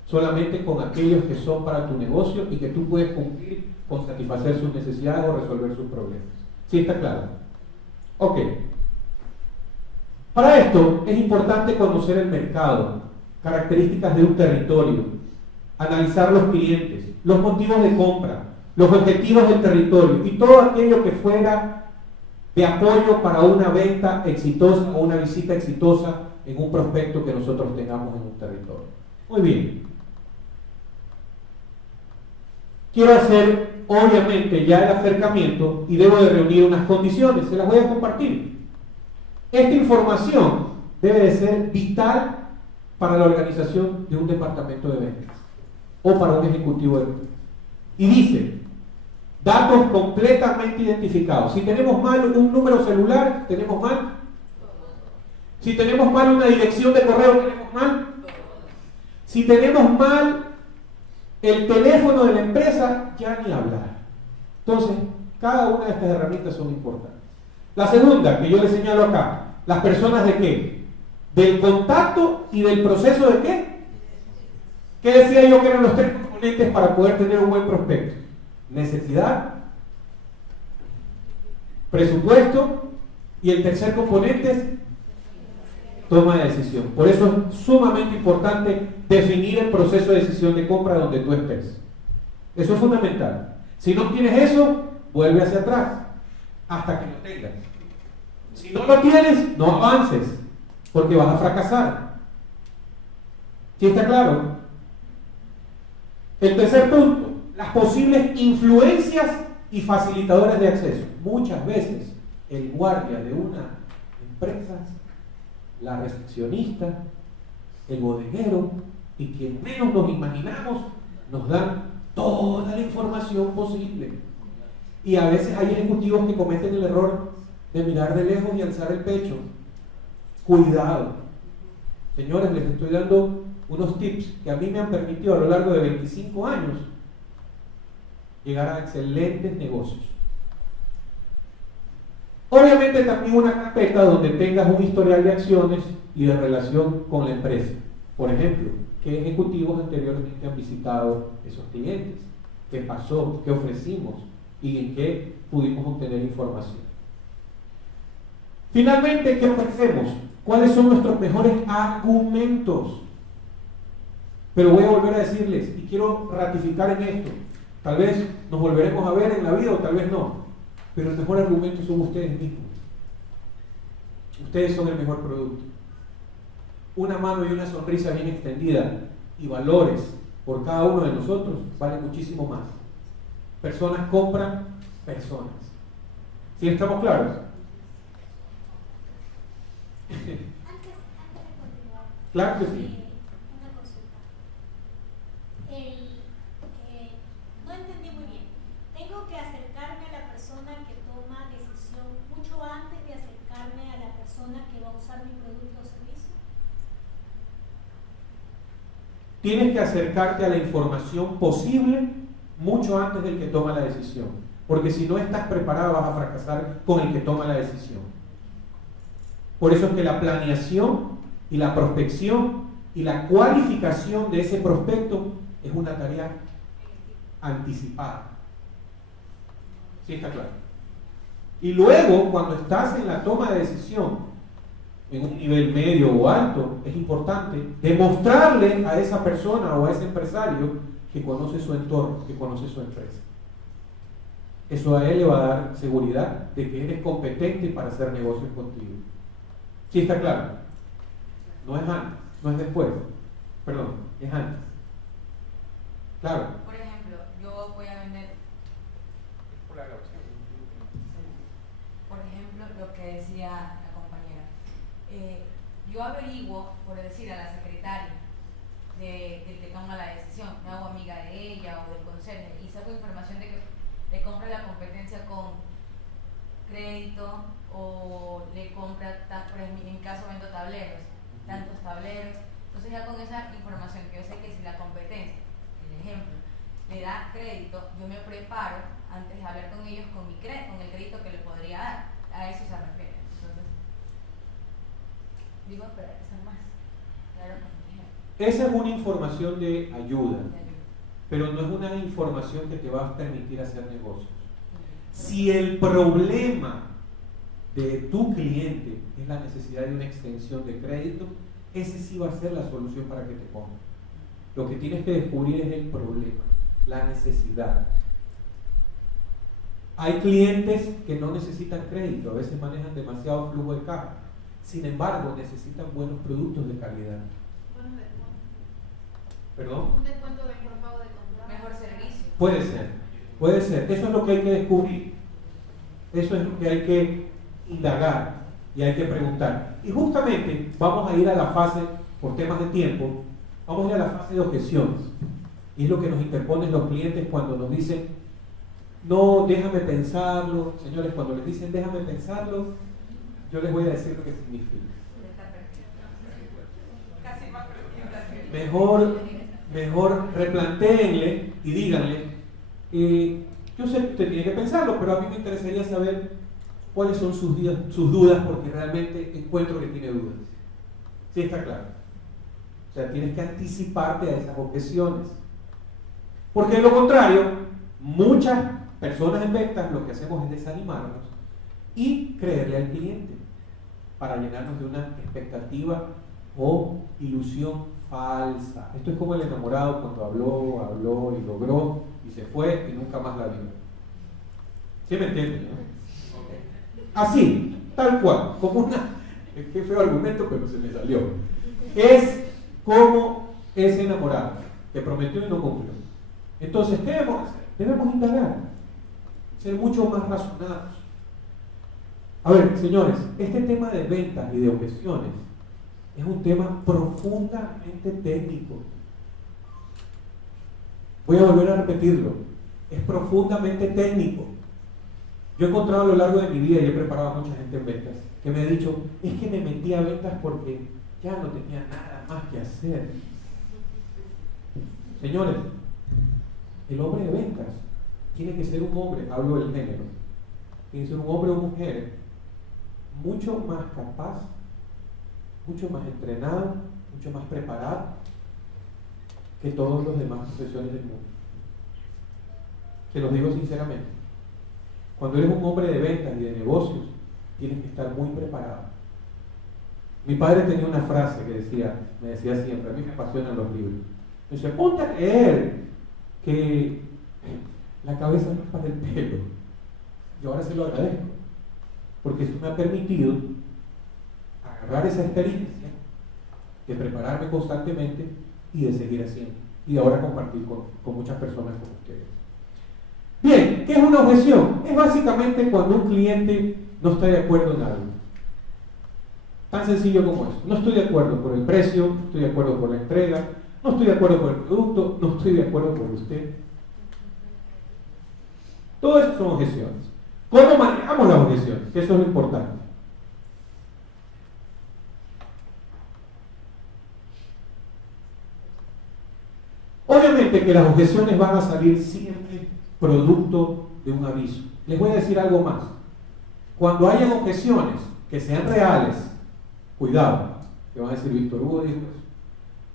Solamente con aquellos que son para tu negocio y que tú puedes cumplir con satisfacer sus necesidades o resolver sus problemas. ¿Sí está claro? Ok. Para esto es importante conocer el mercado, características de un territorio, analizar los clientes, los motivos de compra, los objetivos del territorio y todo aquello que fuera de apoyo para una venta exitosa o una visita exitosa en un prospecto que nosotros tengamos en un territorio. Muy bien. Quiero hacer, obviamente, ya el acercamiento y debo de reunir unas condiciones, se las voy a compartir. Esta información debe de ser vital para la organización de un departamento de ventas o para un ejecutivo de ventas. Y dice, datos completamente identificados. Si tenemos mal un número celular, tenemos mal. Si tenemos mal una dirección de correo, tenemos mal. Si tenemos mal el teléfono de la empresa, ya ni hablar. Entonces, cada una de estas herramientas son importantes. La segunda, que yo les señalo acá, las personas de qué? Del contacto y del proceso de qué? ¿Qué decía yo que eran los tres componentes para poder tener un buen prospecto? Necesidad, presupuesto y el tercer componente es toma de decisión. Por eso es sumamente importante definir el proceso de decisión de compra donde tú estés. Eso es fundamental. Si no tienes eso, vuelve hacia atrás hasta que lo tengas. Si no lo tienes, no avances, porque vas a fracasar. ¿Sí está claro? El tercer punto, las posibles influencias y facilitadores de acceso. Muchas veces el guardia de una empresa, la recepcionista, el bodeguero y quien menos nos imaginamos nos dan toda la información posible. Y a veces hay ejecutivos que cometen el error de mirar de lejos y alzar el pecho. Cuidado. Señores, les estoy dando unos tips que a mí me han permitido a lo largo de 25 años llegar a excelentes negocios. Obviamente también una carpeta donde tengas un historial de acciones y de relación con la empresa. Por ejemplo, ¿qué ejecutivos anteriormente han visitado esos clientes? ¿Qué pasó? ¿Qué ofrecimos? ¿Y en qué pudimos obtener información? Finalmente, ¿qué ofrecemos? ¿Cuáles son nuestros mejores argumentos? Pero voy a volver a decirles, y quiero ratificar en esto, tal vez nos volveremos a ver en la vida o tal vez no, pero el mejor argumento son ustedes mismos. Ustedes son el mejor producto. Una mano y una sonrisa bien extendida y valores por cada uno de nosotros vale muchísimo más. Personas compran personas. ¿Sí estamos claros? Antes de continuar, Claro que sí. una consulta. No entendí muy bien. Tengo que acercarme a la persona que toma decisión mucho antes de acercarme a la persona que va a usar mi producto o servicio. Tienes que acercarte a la información posible mucho antes del que toma la decisión, porque si no estás preparado vas a fracasar con el que toma la decisión. Por eso es que la planeación y la prospección y la cualificación de ese prospecto es una tarea anticipada. ¿Sí está claro? Y luego, cuando estás en la toma de decisión, en un nivel medio o alto, es importante demostrarle a esa persona o a ese empresario que conoce su entorno, que conoce su empresa. Eso a él le va a dar seguridad de que eres competente para hacer negocios contigo. ¿Sí está claro? No es antes, no es después. Perdón, es antes. Claro. Por ejemplo, yo voy a vender, por ejemplo, lo que decía la compañera. Yo averiguo, por decir, a la secretaria del que toma la decisión, me hago amiga de ella o del conserje y saco información de que le compra la competencia con crédito o le compra, en mi caso vendo tableros. tantos tableros. Entonces ya con esa información que yo sé que si la competencia, el ejemplo, le da crédito, yo me preparo antes de hablar con ellos con el crédito que le podría dar. A eso se refiere. Entonces, digo, pero hay que ser más claro con mi ejemplo. Esa es una información de ayuda, pero no es una información que te va a permitir hacer negocios. Si el problema de tu cliente es la necesidad de una extensión de crédito, ese sí va a ser la solución para que te ponga. Lo que tienes que descubrir es el problema, la necesidad. Hay clientes que no necesitan crédito, a veces manejan demasiado flujo de caja. Sin embargo, necesitan buenos productos de calidad. Buenos descuentos. ¿Perdón? Un descuento de por pago de compra. Mejor servicio. Puede ser. Eso es lo que hay que descubrir. Eso es lo que hay que indagar y hay que preguntar. Y justamente vamos a ir a la fase, por temas de tiempo, vamos a ir a la fase de objeciones. Y es lo que nos interponen los clientes cuando nos dicen, no, déjame pensarlo. Señores, cuando les dicen déjame pensarlo, yo les voy a decir lo que significa. Casi más perdido. Mejor replantéenle y díganle, yo sé que usted tiene que pensarlo, pero a mí me interesaría saber cuáles son sus dudas, porque realmente encuentro que tiene dudas. ¿Sí está claro? O sea, tienes que anticiparte a esas objeciones. Porque de lo contrario, muchas personas en ventas lo que hacemos es desanimarnos y creerle al cliente para llenarnos de una expectativa o ilusión falsa. Esto es como el enamorado cuando habló y logró y se fue y nunca más la vio. ¿Sí me entienden? Así, tal cual, como una, qué feo argumento, pero se me salió. Es como ese enamorado que prometió y no cumplió. Entonces, ¿qué debemos hacer? Debemos indagar, ser mucho más razonados. A ver, señores, este tema de ventas y de objeciones es un tema profundamente técnico. Voy a volver a repetirlo. Es profundamente técnico. Yo he encontrado a lo largo de mi vida, y he preparado a mucha gente en ventas, que me ha dicho, es que me metí a ventas porque ya no tenía nada más que hacer. Señores, el hombre de ventas tiene que ser un hombre, hablo del género, tiene que ser un hombre o mujer mucho más capaz, mucho más entrenado, mucho más preparado que todos los demás profesiones del mundo. Se los digo sinceramente. Cuando eres un hombre de ventas y de negocios, tienes que estar muy preparado. Mi padre tenía una frase que me decía siempre, a mí me apasionan los libros. Me dice, ponte a creer que la cabeza no es para el pelo. Y ahora se lo agradezco, porque eso me ha permitido agarrar esa experiencia, de prepararme constantemente y de seguir haciendo. Y de ahora compartir con muchas personas como ustedes. Bien, ¿qué es una objeción? Es básicamente cuando un cliente no está de acuerdo en algo. Tan sencillo como eso. No estoy de acuerdo por el precio, no estoy de acuerdo por la entrega, no estoy de acuerdo por el producto, no estoy de acuerdo por usted. Todo eso son objeciones. ¿Cómo manejamos las objeciones? Que eso es lo importante. Obviamente que las objeciones van a salir siempre producto de un aviso. Les voy a decir algo más. Cuando hayan objeciones que sean reales, cuidado, que van a decir Víctor Hugo dijo eso.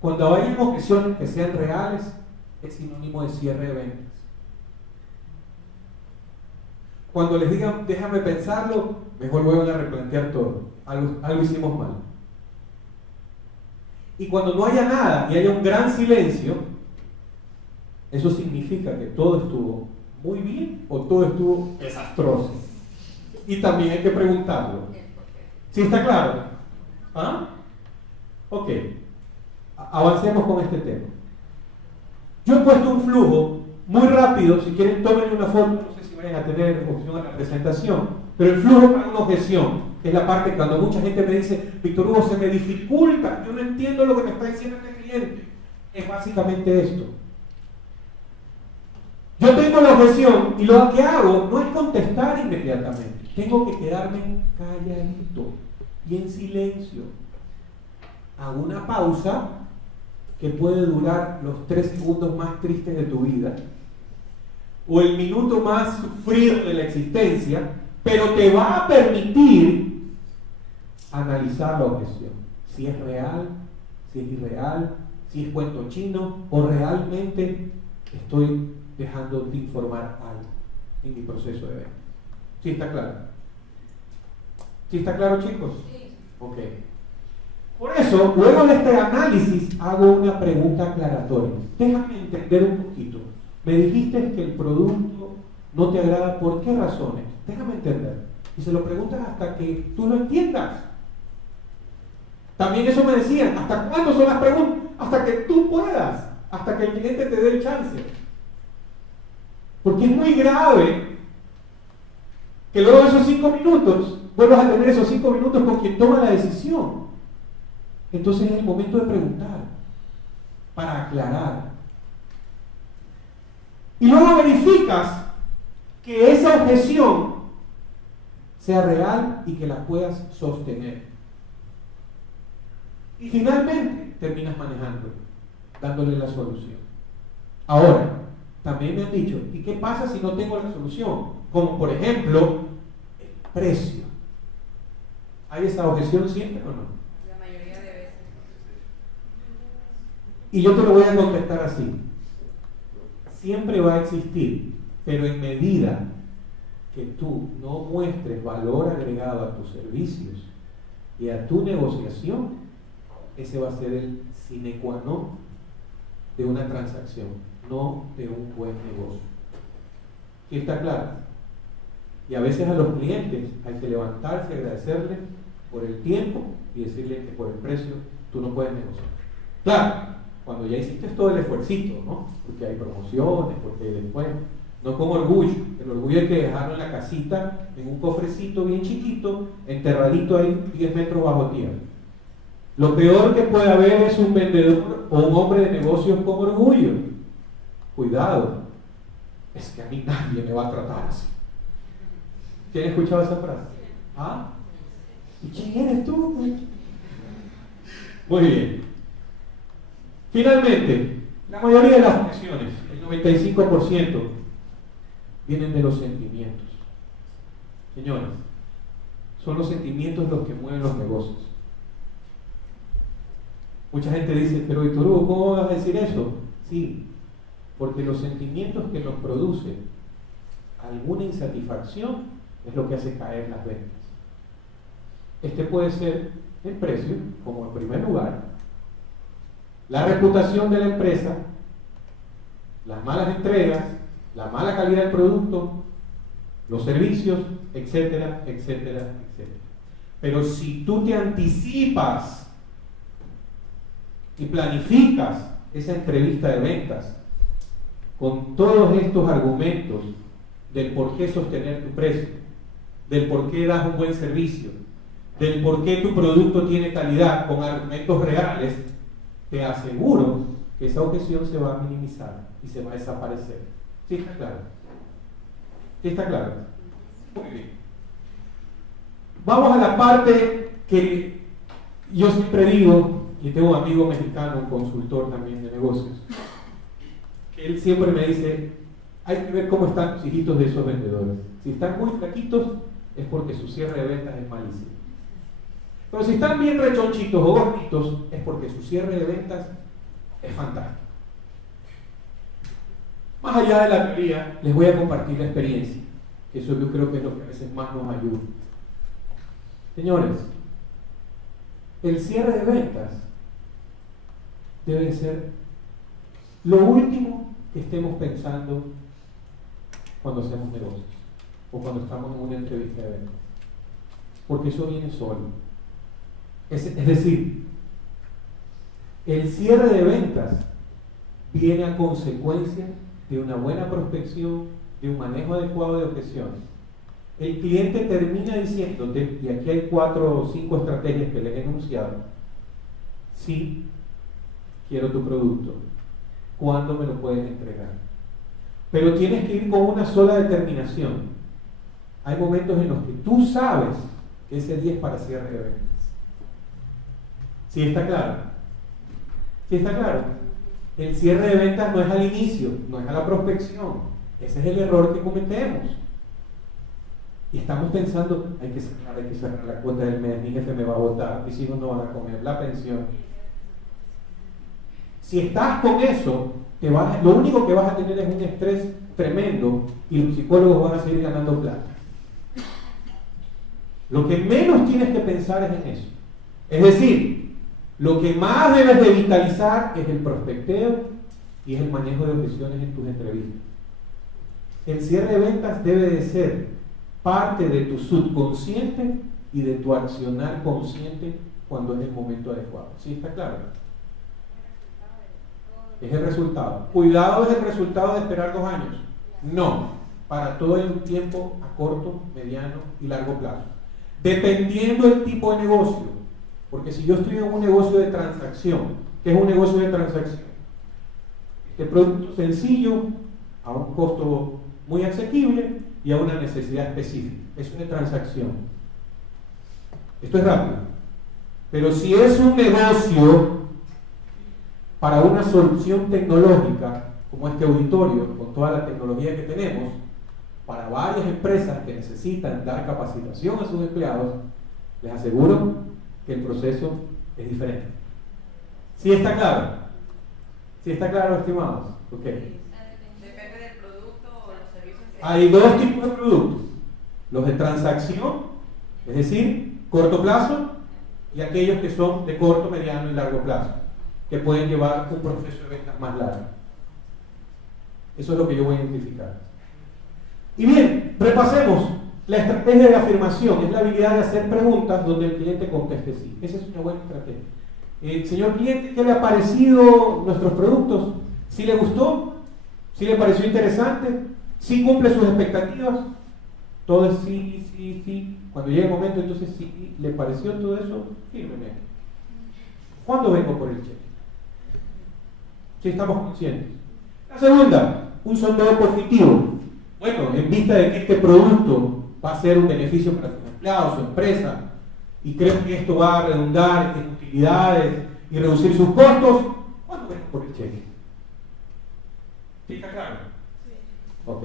Cuando hayan objeciones que sean reales, es sinónimo de cierre de ventas. Cuando les digan, déjame pensarlo, mejor vuelvan a replantear todo. Algo hicimos mal. Y cuando no haya nada y haya un gran silencio, eso significa que todo estuvo muy bien o todo estuvo desastroso. Y también hay que preguntarlo. ¿Sí está claro? ¿Ah? Ok. Avancemos con este tema. Yo he puesto un flujo muy rápido. Si quieren, tomen una foto. No sé si vayan a tener opción a la presentación. Pero el flujo para una objeción, que es la parte cuando mucha gente me dice, Víctor Hugo, se me dificulta. Yo no entiendo lo que me está diciendo este cliente. Es básicamente esto. Yo tengo la objeción y lo que hago no es contestar inmediatamente. Tengo que quedarme calladito y en silencio. hago una pausa que puede durar los 3 segundos más tristes de tu vida, o el minuto más sufrido de la existencia, pero te va a permitir analizar la objeción. Si es real, si es irreal, si es cuento chino, o realmente estoy dejando de informar algo en mi proceso de venta. ¿Sí está claro? ¿Sí está claro, chicos? Sí. Ok. Por eso, luego de este análisis, hago una pregunta aclaratoria. Déjame entender un poquito. Me dijiste que el producto no te agrada, ¿por qué razones? Déjame entender. Y se lo preguntas hasta que tú lo entiendas. También eso me decían, ¿hasta cuándo son las preguntas? Hasta que tú puedas, hasta que el cliente te dé el chance. Porque es muy grave que luego de esos 5 minutos vuelvas a tener esos 5 minutos con quien toma la decisión. Entonces es el momento de preguntar, para aclarar. Y luego verificas que esa objeción sea real y que la puedas sostener. Y finalmente terminas manejando, dándole la solución. Ahora, también me han dicho, ¿y qué pasa si no tengo la solución? Como por ejemplo, el precio. ¿Hay esa objeción siempre o no? La mayoría de veces. Y yo te lo voy a contestar así. Siempre va a existir, pero en medida que tú no muestres valor agregado a tus servicios y a tu negociación, ese va a ser el sine qua non de una transacción, no de un buen negocio. ¿Sí está claro? Y a veces a los clientes hay que levantarse y agradecerles por el tiempo y decirle que por el precio tú no puedes negociar. Claro, cuando ya hiciste todo el esfuercito, ¿no? Porque hay promociones, porque hay descuentos. No con orgullo. El orgullo hay que dejarlo en la casita, en un cofrecito bien chiquito, enterradito ahí 10 metros bajo tierra. Lo peor que puede haber es un vendedor o un hombre de negocios con orgullo. Cuidado, es que a mí nadie me va a tratar así. ¿Quién ha escuchado esa frase? ¿Ah? ¿Y quién eres tú? Muy bien. Finalmente, la mayoría de las objeciones, el 95%, vienen de los sentimientos. Señores, son los sentimientos los que mueven los negocios. Mucha gente dice, pero Víctor Hugo, ¿cómo vas a decir eso? Sí, porque los sentimientos que nos producen alguna insatisfacción es lo que hace caer las ventas. Este puede ser el precio, como en primer lugar, la reputación de la empresa, las malas entregas, la mala calidad del producto, los servicios, etcétera, etcétera, etcétera. Pero si tú te anticipas y planificas esa entrevista de ventas con todos estos argumentos del por qué sostener tu precio, del por qué das un buen servicio, del por qué tu producto tiene calidad, con argumentos reales, te aseguro que esa objeción se va a minimizar y se va a desaparecer. ¿Sí está claro? ¿Sí está claro? Muy bien. Vamos a la parte que yo siempre digo, y tengo un amigo mexicano, un consultor también de negocios, que él siempre me dice, hay que ver cómo están los hijitos de esos vendedores. Si están muy flaquitos, es porque su cierre de ventas es malísimo. Pero si están bien rechonchitos o gorditos, es porque su cierre de ventas es fantástico. Más allá de la teoría, les voy a compartir la experiencia, que eso yo creo que es lo que a veces más nos ayuda. Señores, el cierre de ventas debe ser lo último que estemos pensando cuando hacemos negocios o cuando estamos en una entrevista de ventas, porque eso viene solo. Es decir, el cierre de ventas viene a consecuencia de una buena prospección, de un manejo adecuado de objeciones. El cliente termina diciéndote, y aquí hay 4 o 5 estrategias que les he enunciado: sí, quiero tu producto, ¿cuándo me lo puedes entregar? Pero tienes que ir con una sola determinación. Hay momentos en los que tú sabes que ese día es para cierre de ventas. ¿Sí está claro? ¿Sí está claro? El cierre de ventas no es al inicio, no es a la prospección. Ese es el error que cometemos. Y estamos pensando, hay que cerrar la cuota del mes, mi jefe me va a votar, mis hijos no van a comer, la pensión. Si estás con eso, lo único que vas a tener es un estrés tremendo y los psicólogos van a seguir ganando plata. Lo que menos tienes que pensar es en eso. Es decir, lo que más debes de vitalizar es el prospecteo y es el manejo de objeciones en tus entrevistas. El cierre de ventas debe de ser parte de tu subconsciente y de tu accionar consciente cuando es el momento adecuado. ¿Sí está claro? Es el resultado. Cuidado, es el resultado de esperar 2 años. No, para todo hay un tiempo a corto, mediano y largo plazo. Dependiendo del tipo de negocio. Porque si yo estoy en un negocio de transacción, ¿qué es un negocio de transacción? Este producto sencillo, a un costo muy asequible y a una necesidad específica. Es una transacción. Esto es rápido. Pero si es un negocio para una solución tecnológica, como este auditorio, con toda la tecnología que tenemos, para varias empresas que necesitan dar capacitación a sus empleados, les aseguro que el proceso es diferente. ¿Sí está claro? ¿Sí está claro, estimados? Ok. Depende del producto o los servicios que Hay 2 tipos de productos. Los de transacción, es decir, corto plazo, y aquellos que son de corto, mediano y largo plazo, que pueden llevar un proceso de ventas más largo. Eso es lo que yo voy a identificar. Y bien, repasemos. La estrategia de afirmación es la habilidad de hacer preguntas donde el cliente conteste sí. Esa es una buena estrategia. Señor cliente, ¿qué le ha parecido nuestros productos? ¿Sí le gustó? ¿Sí le pareció interesante? ¿Sí cumple sus expectativas? Todo es sí, sí, sí. Cuando llegue el momento, entonces sí, ¿le pareció todo eso? Fírmeme. ¿Cuándo vengo por el cheque? Si estamos conscientes. La segunda, un sondeo positivo. Bueno, en vista de que este producto va a ser un beneficio para sus empleados, su empresa, y creo que esto va a redundar en utilidades y reducir sus costos, ¿cuándo vengo por el cheque? ¿Sí está claro? Sí. Ok.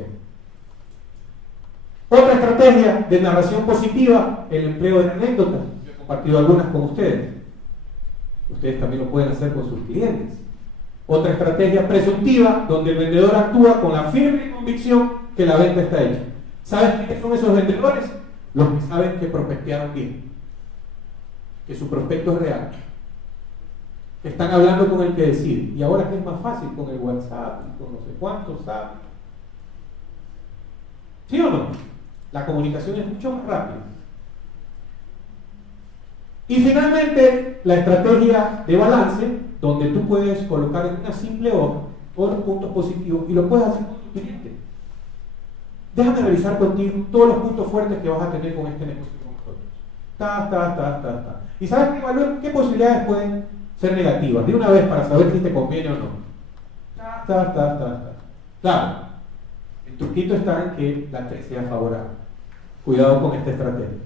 Otra estrategia de narración positiva, el empleo de anécdotas. Yo he compartido algunas con ustedes. Ustedes también lo pueden hacer con sus clientes. Otra estrategia presuntiva, donde el vendedor actúa con la firme convicción que la venta está hecha. ¿Sabes quiénes son esos vendedores? Los que saben que prospectearon bien, que su prospecto es real, que están hablando con el que decide. Y ahora que es más fácil con el WhatsApp y con no sé cuántos, ¿sabes? ¿Sí o no? La comunicación es mucho más rápida. Y finalmente, la estrategia de balance, donde tú puedes colocar en una simple hoja todos los puntos positivos y lo puedes hacer con tu cliente. Déjame revisar contigo todos los puntos fuertes que vas a tener con este negocio con nosotros. ¿Y sabes qué valor? ¿Qué posibilidades pueden ser negativas? De una vez para saber si te conviene o no. Claro, el truquito está en que la T sea favorable. Cuidado con esta estrategia.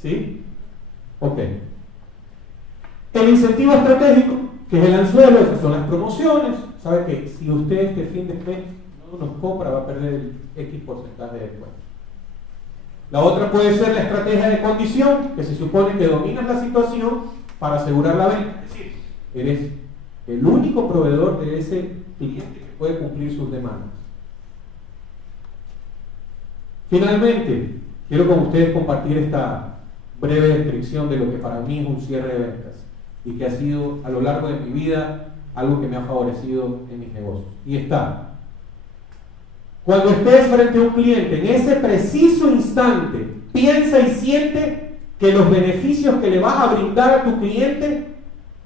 ¿Sí? Ok. El incentivo estratégico, que es el anzuelo, esas son las promociones. Sabe que si usted este fin de mes no nos compra, va a perder el X porcentaje de descuento. La otra puede ser la estrategia de condición, que se supone que dominas la situación para asegurar la venta. Es decir, eres el único proveedor de ese cliente que puede cumplir sus demandas. Finalmente, quiero con ustedes compartir esta breve descripción de lo que para mí es un cierre de ventas y que ha sido a lo largo de mi vida algo que me ha favorecido en mis negocios. Y está: cuando estés frente a un cliente, en ese preciso instante, piensa y siente que los beneficios que le vas a brindar a tu cliente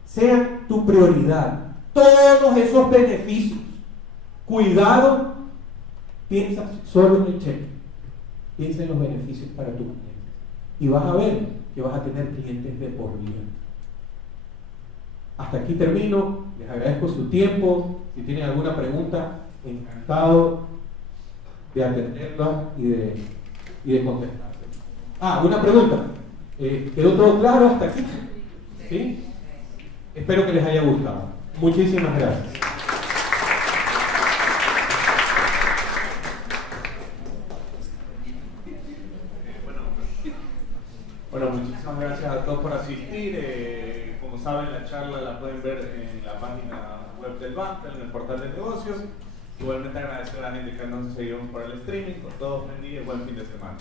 sean tu prioridad. Todos esos beneficios. Cuidado, piensa solo en el cheque. Piensa en los beneficios para tu cliente. Y vas a ver que vas a tener clientes de por vida. Hasta aquí termino. Les agradezco su tiempo. Si tienen alguna pregunta, encantado de atenderla y de contestar. Una pregunta. ¿Quedó todo claro hasta aquí? Sí. ¿Sí? Espero que les haya gustado. Muchísimas gracias. Bueno, muchísimas gracias a todos por asistir. Como saben, la charla la pueden ver en la página web del banco, en el portal de negocios. Igualmente agradecer a la gente que nos seguimos por el streaming. Con todos, buen día y buen fin de semana.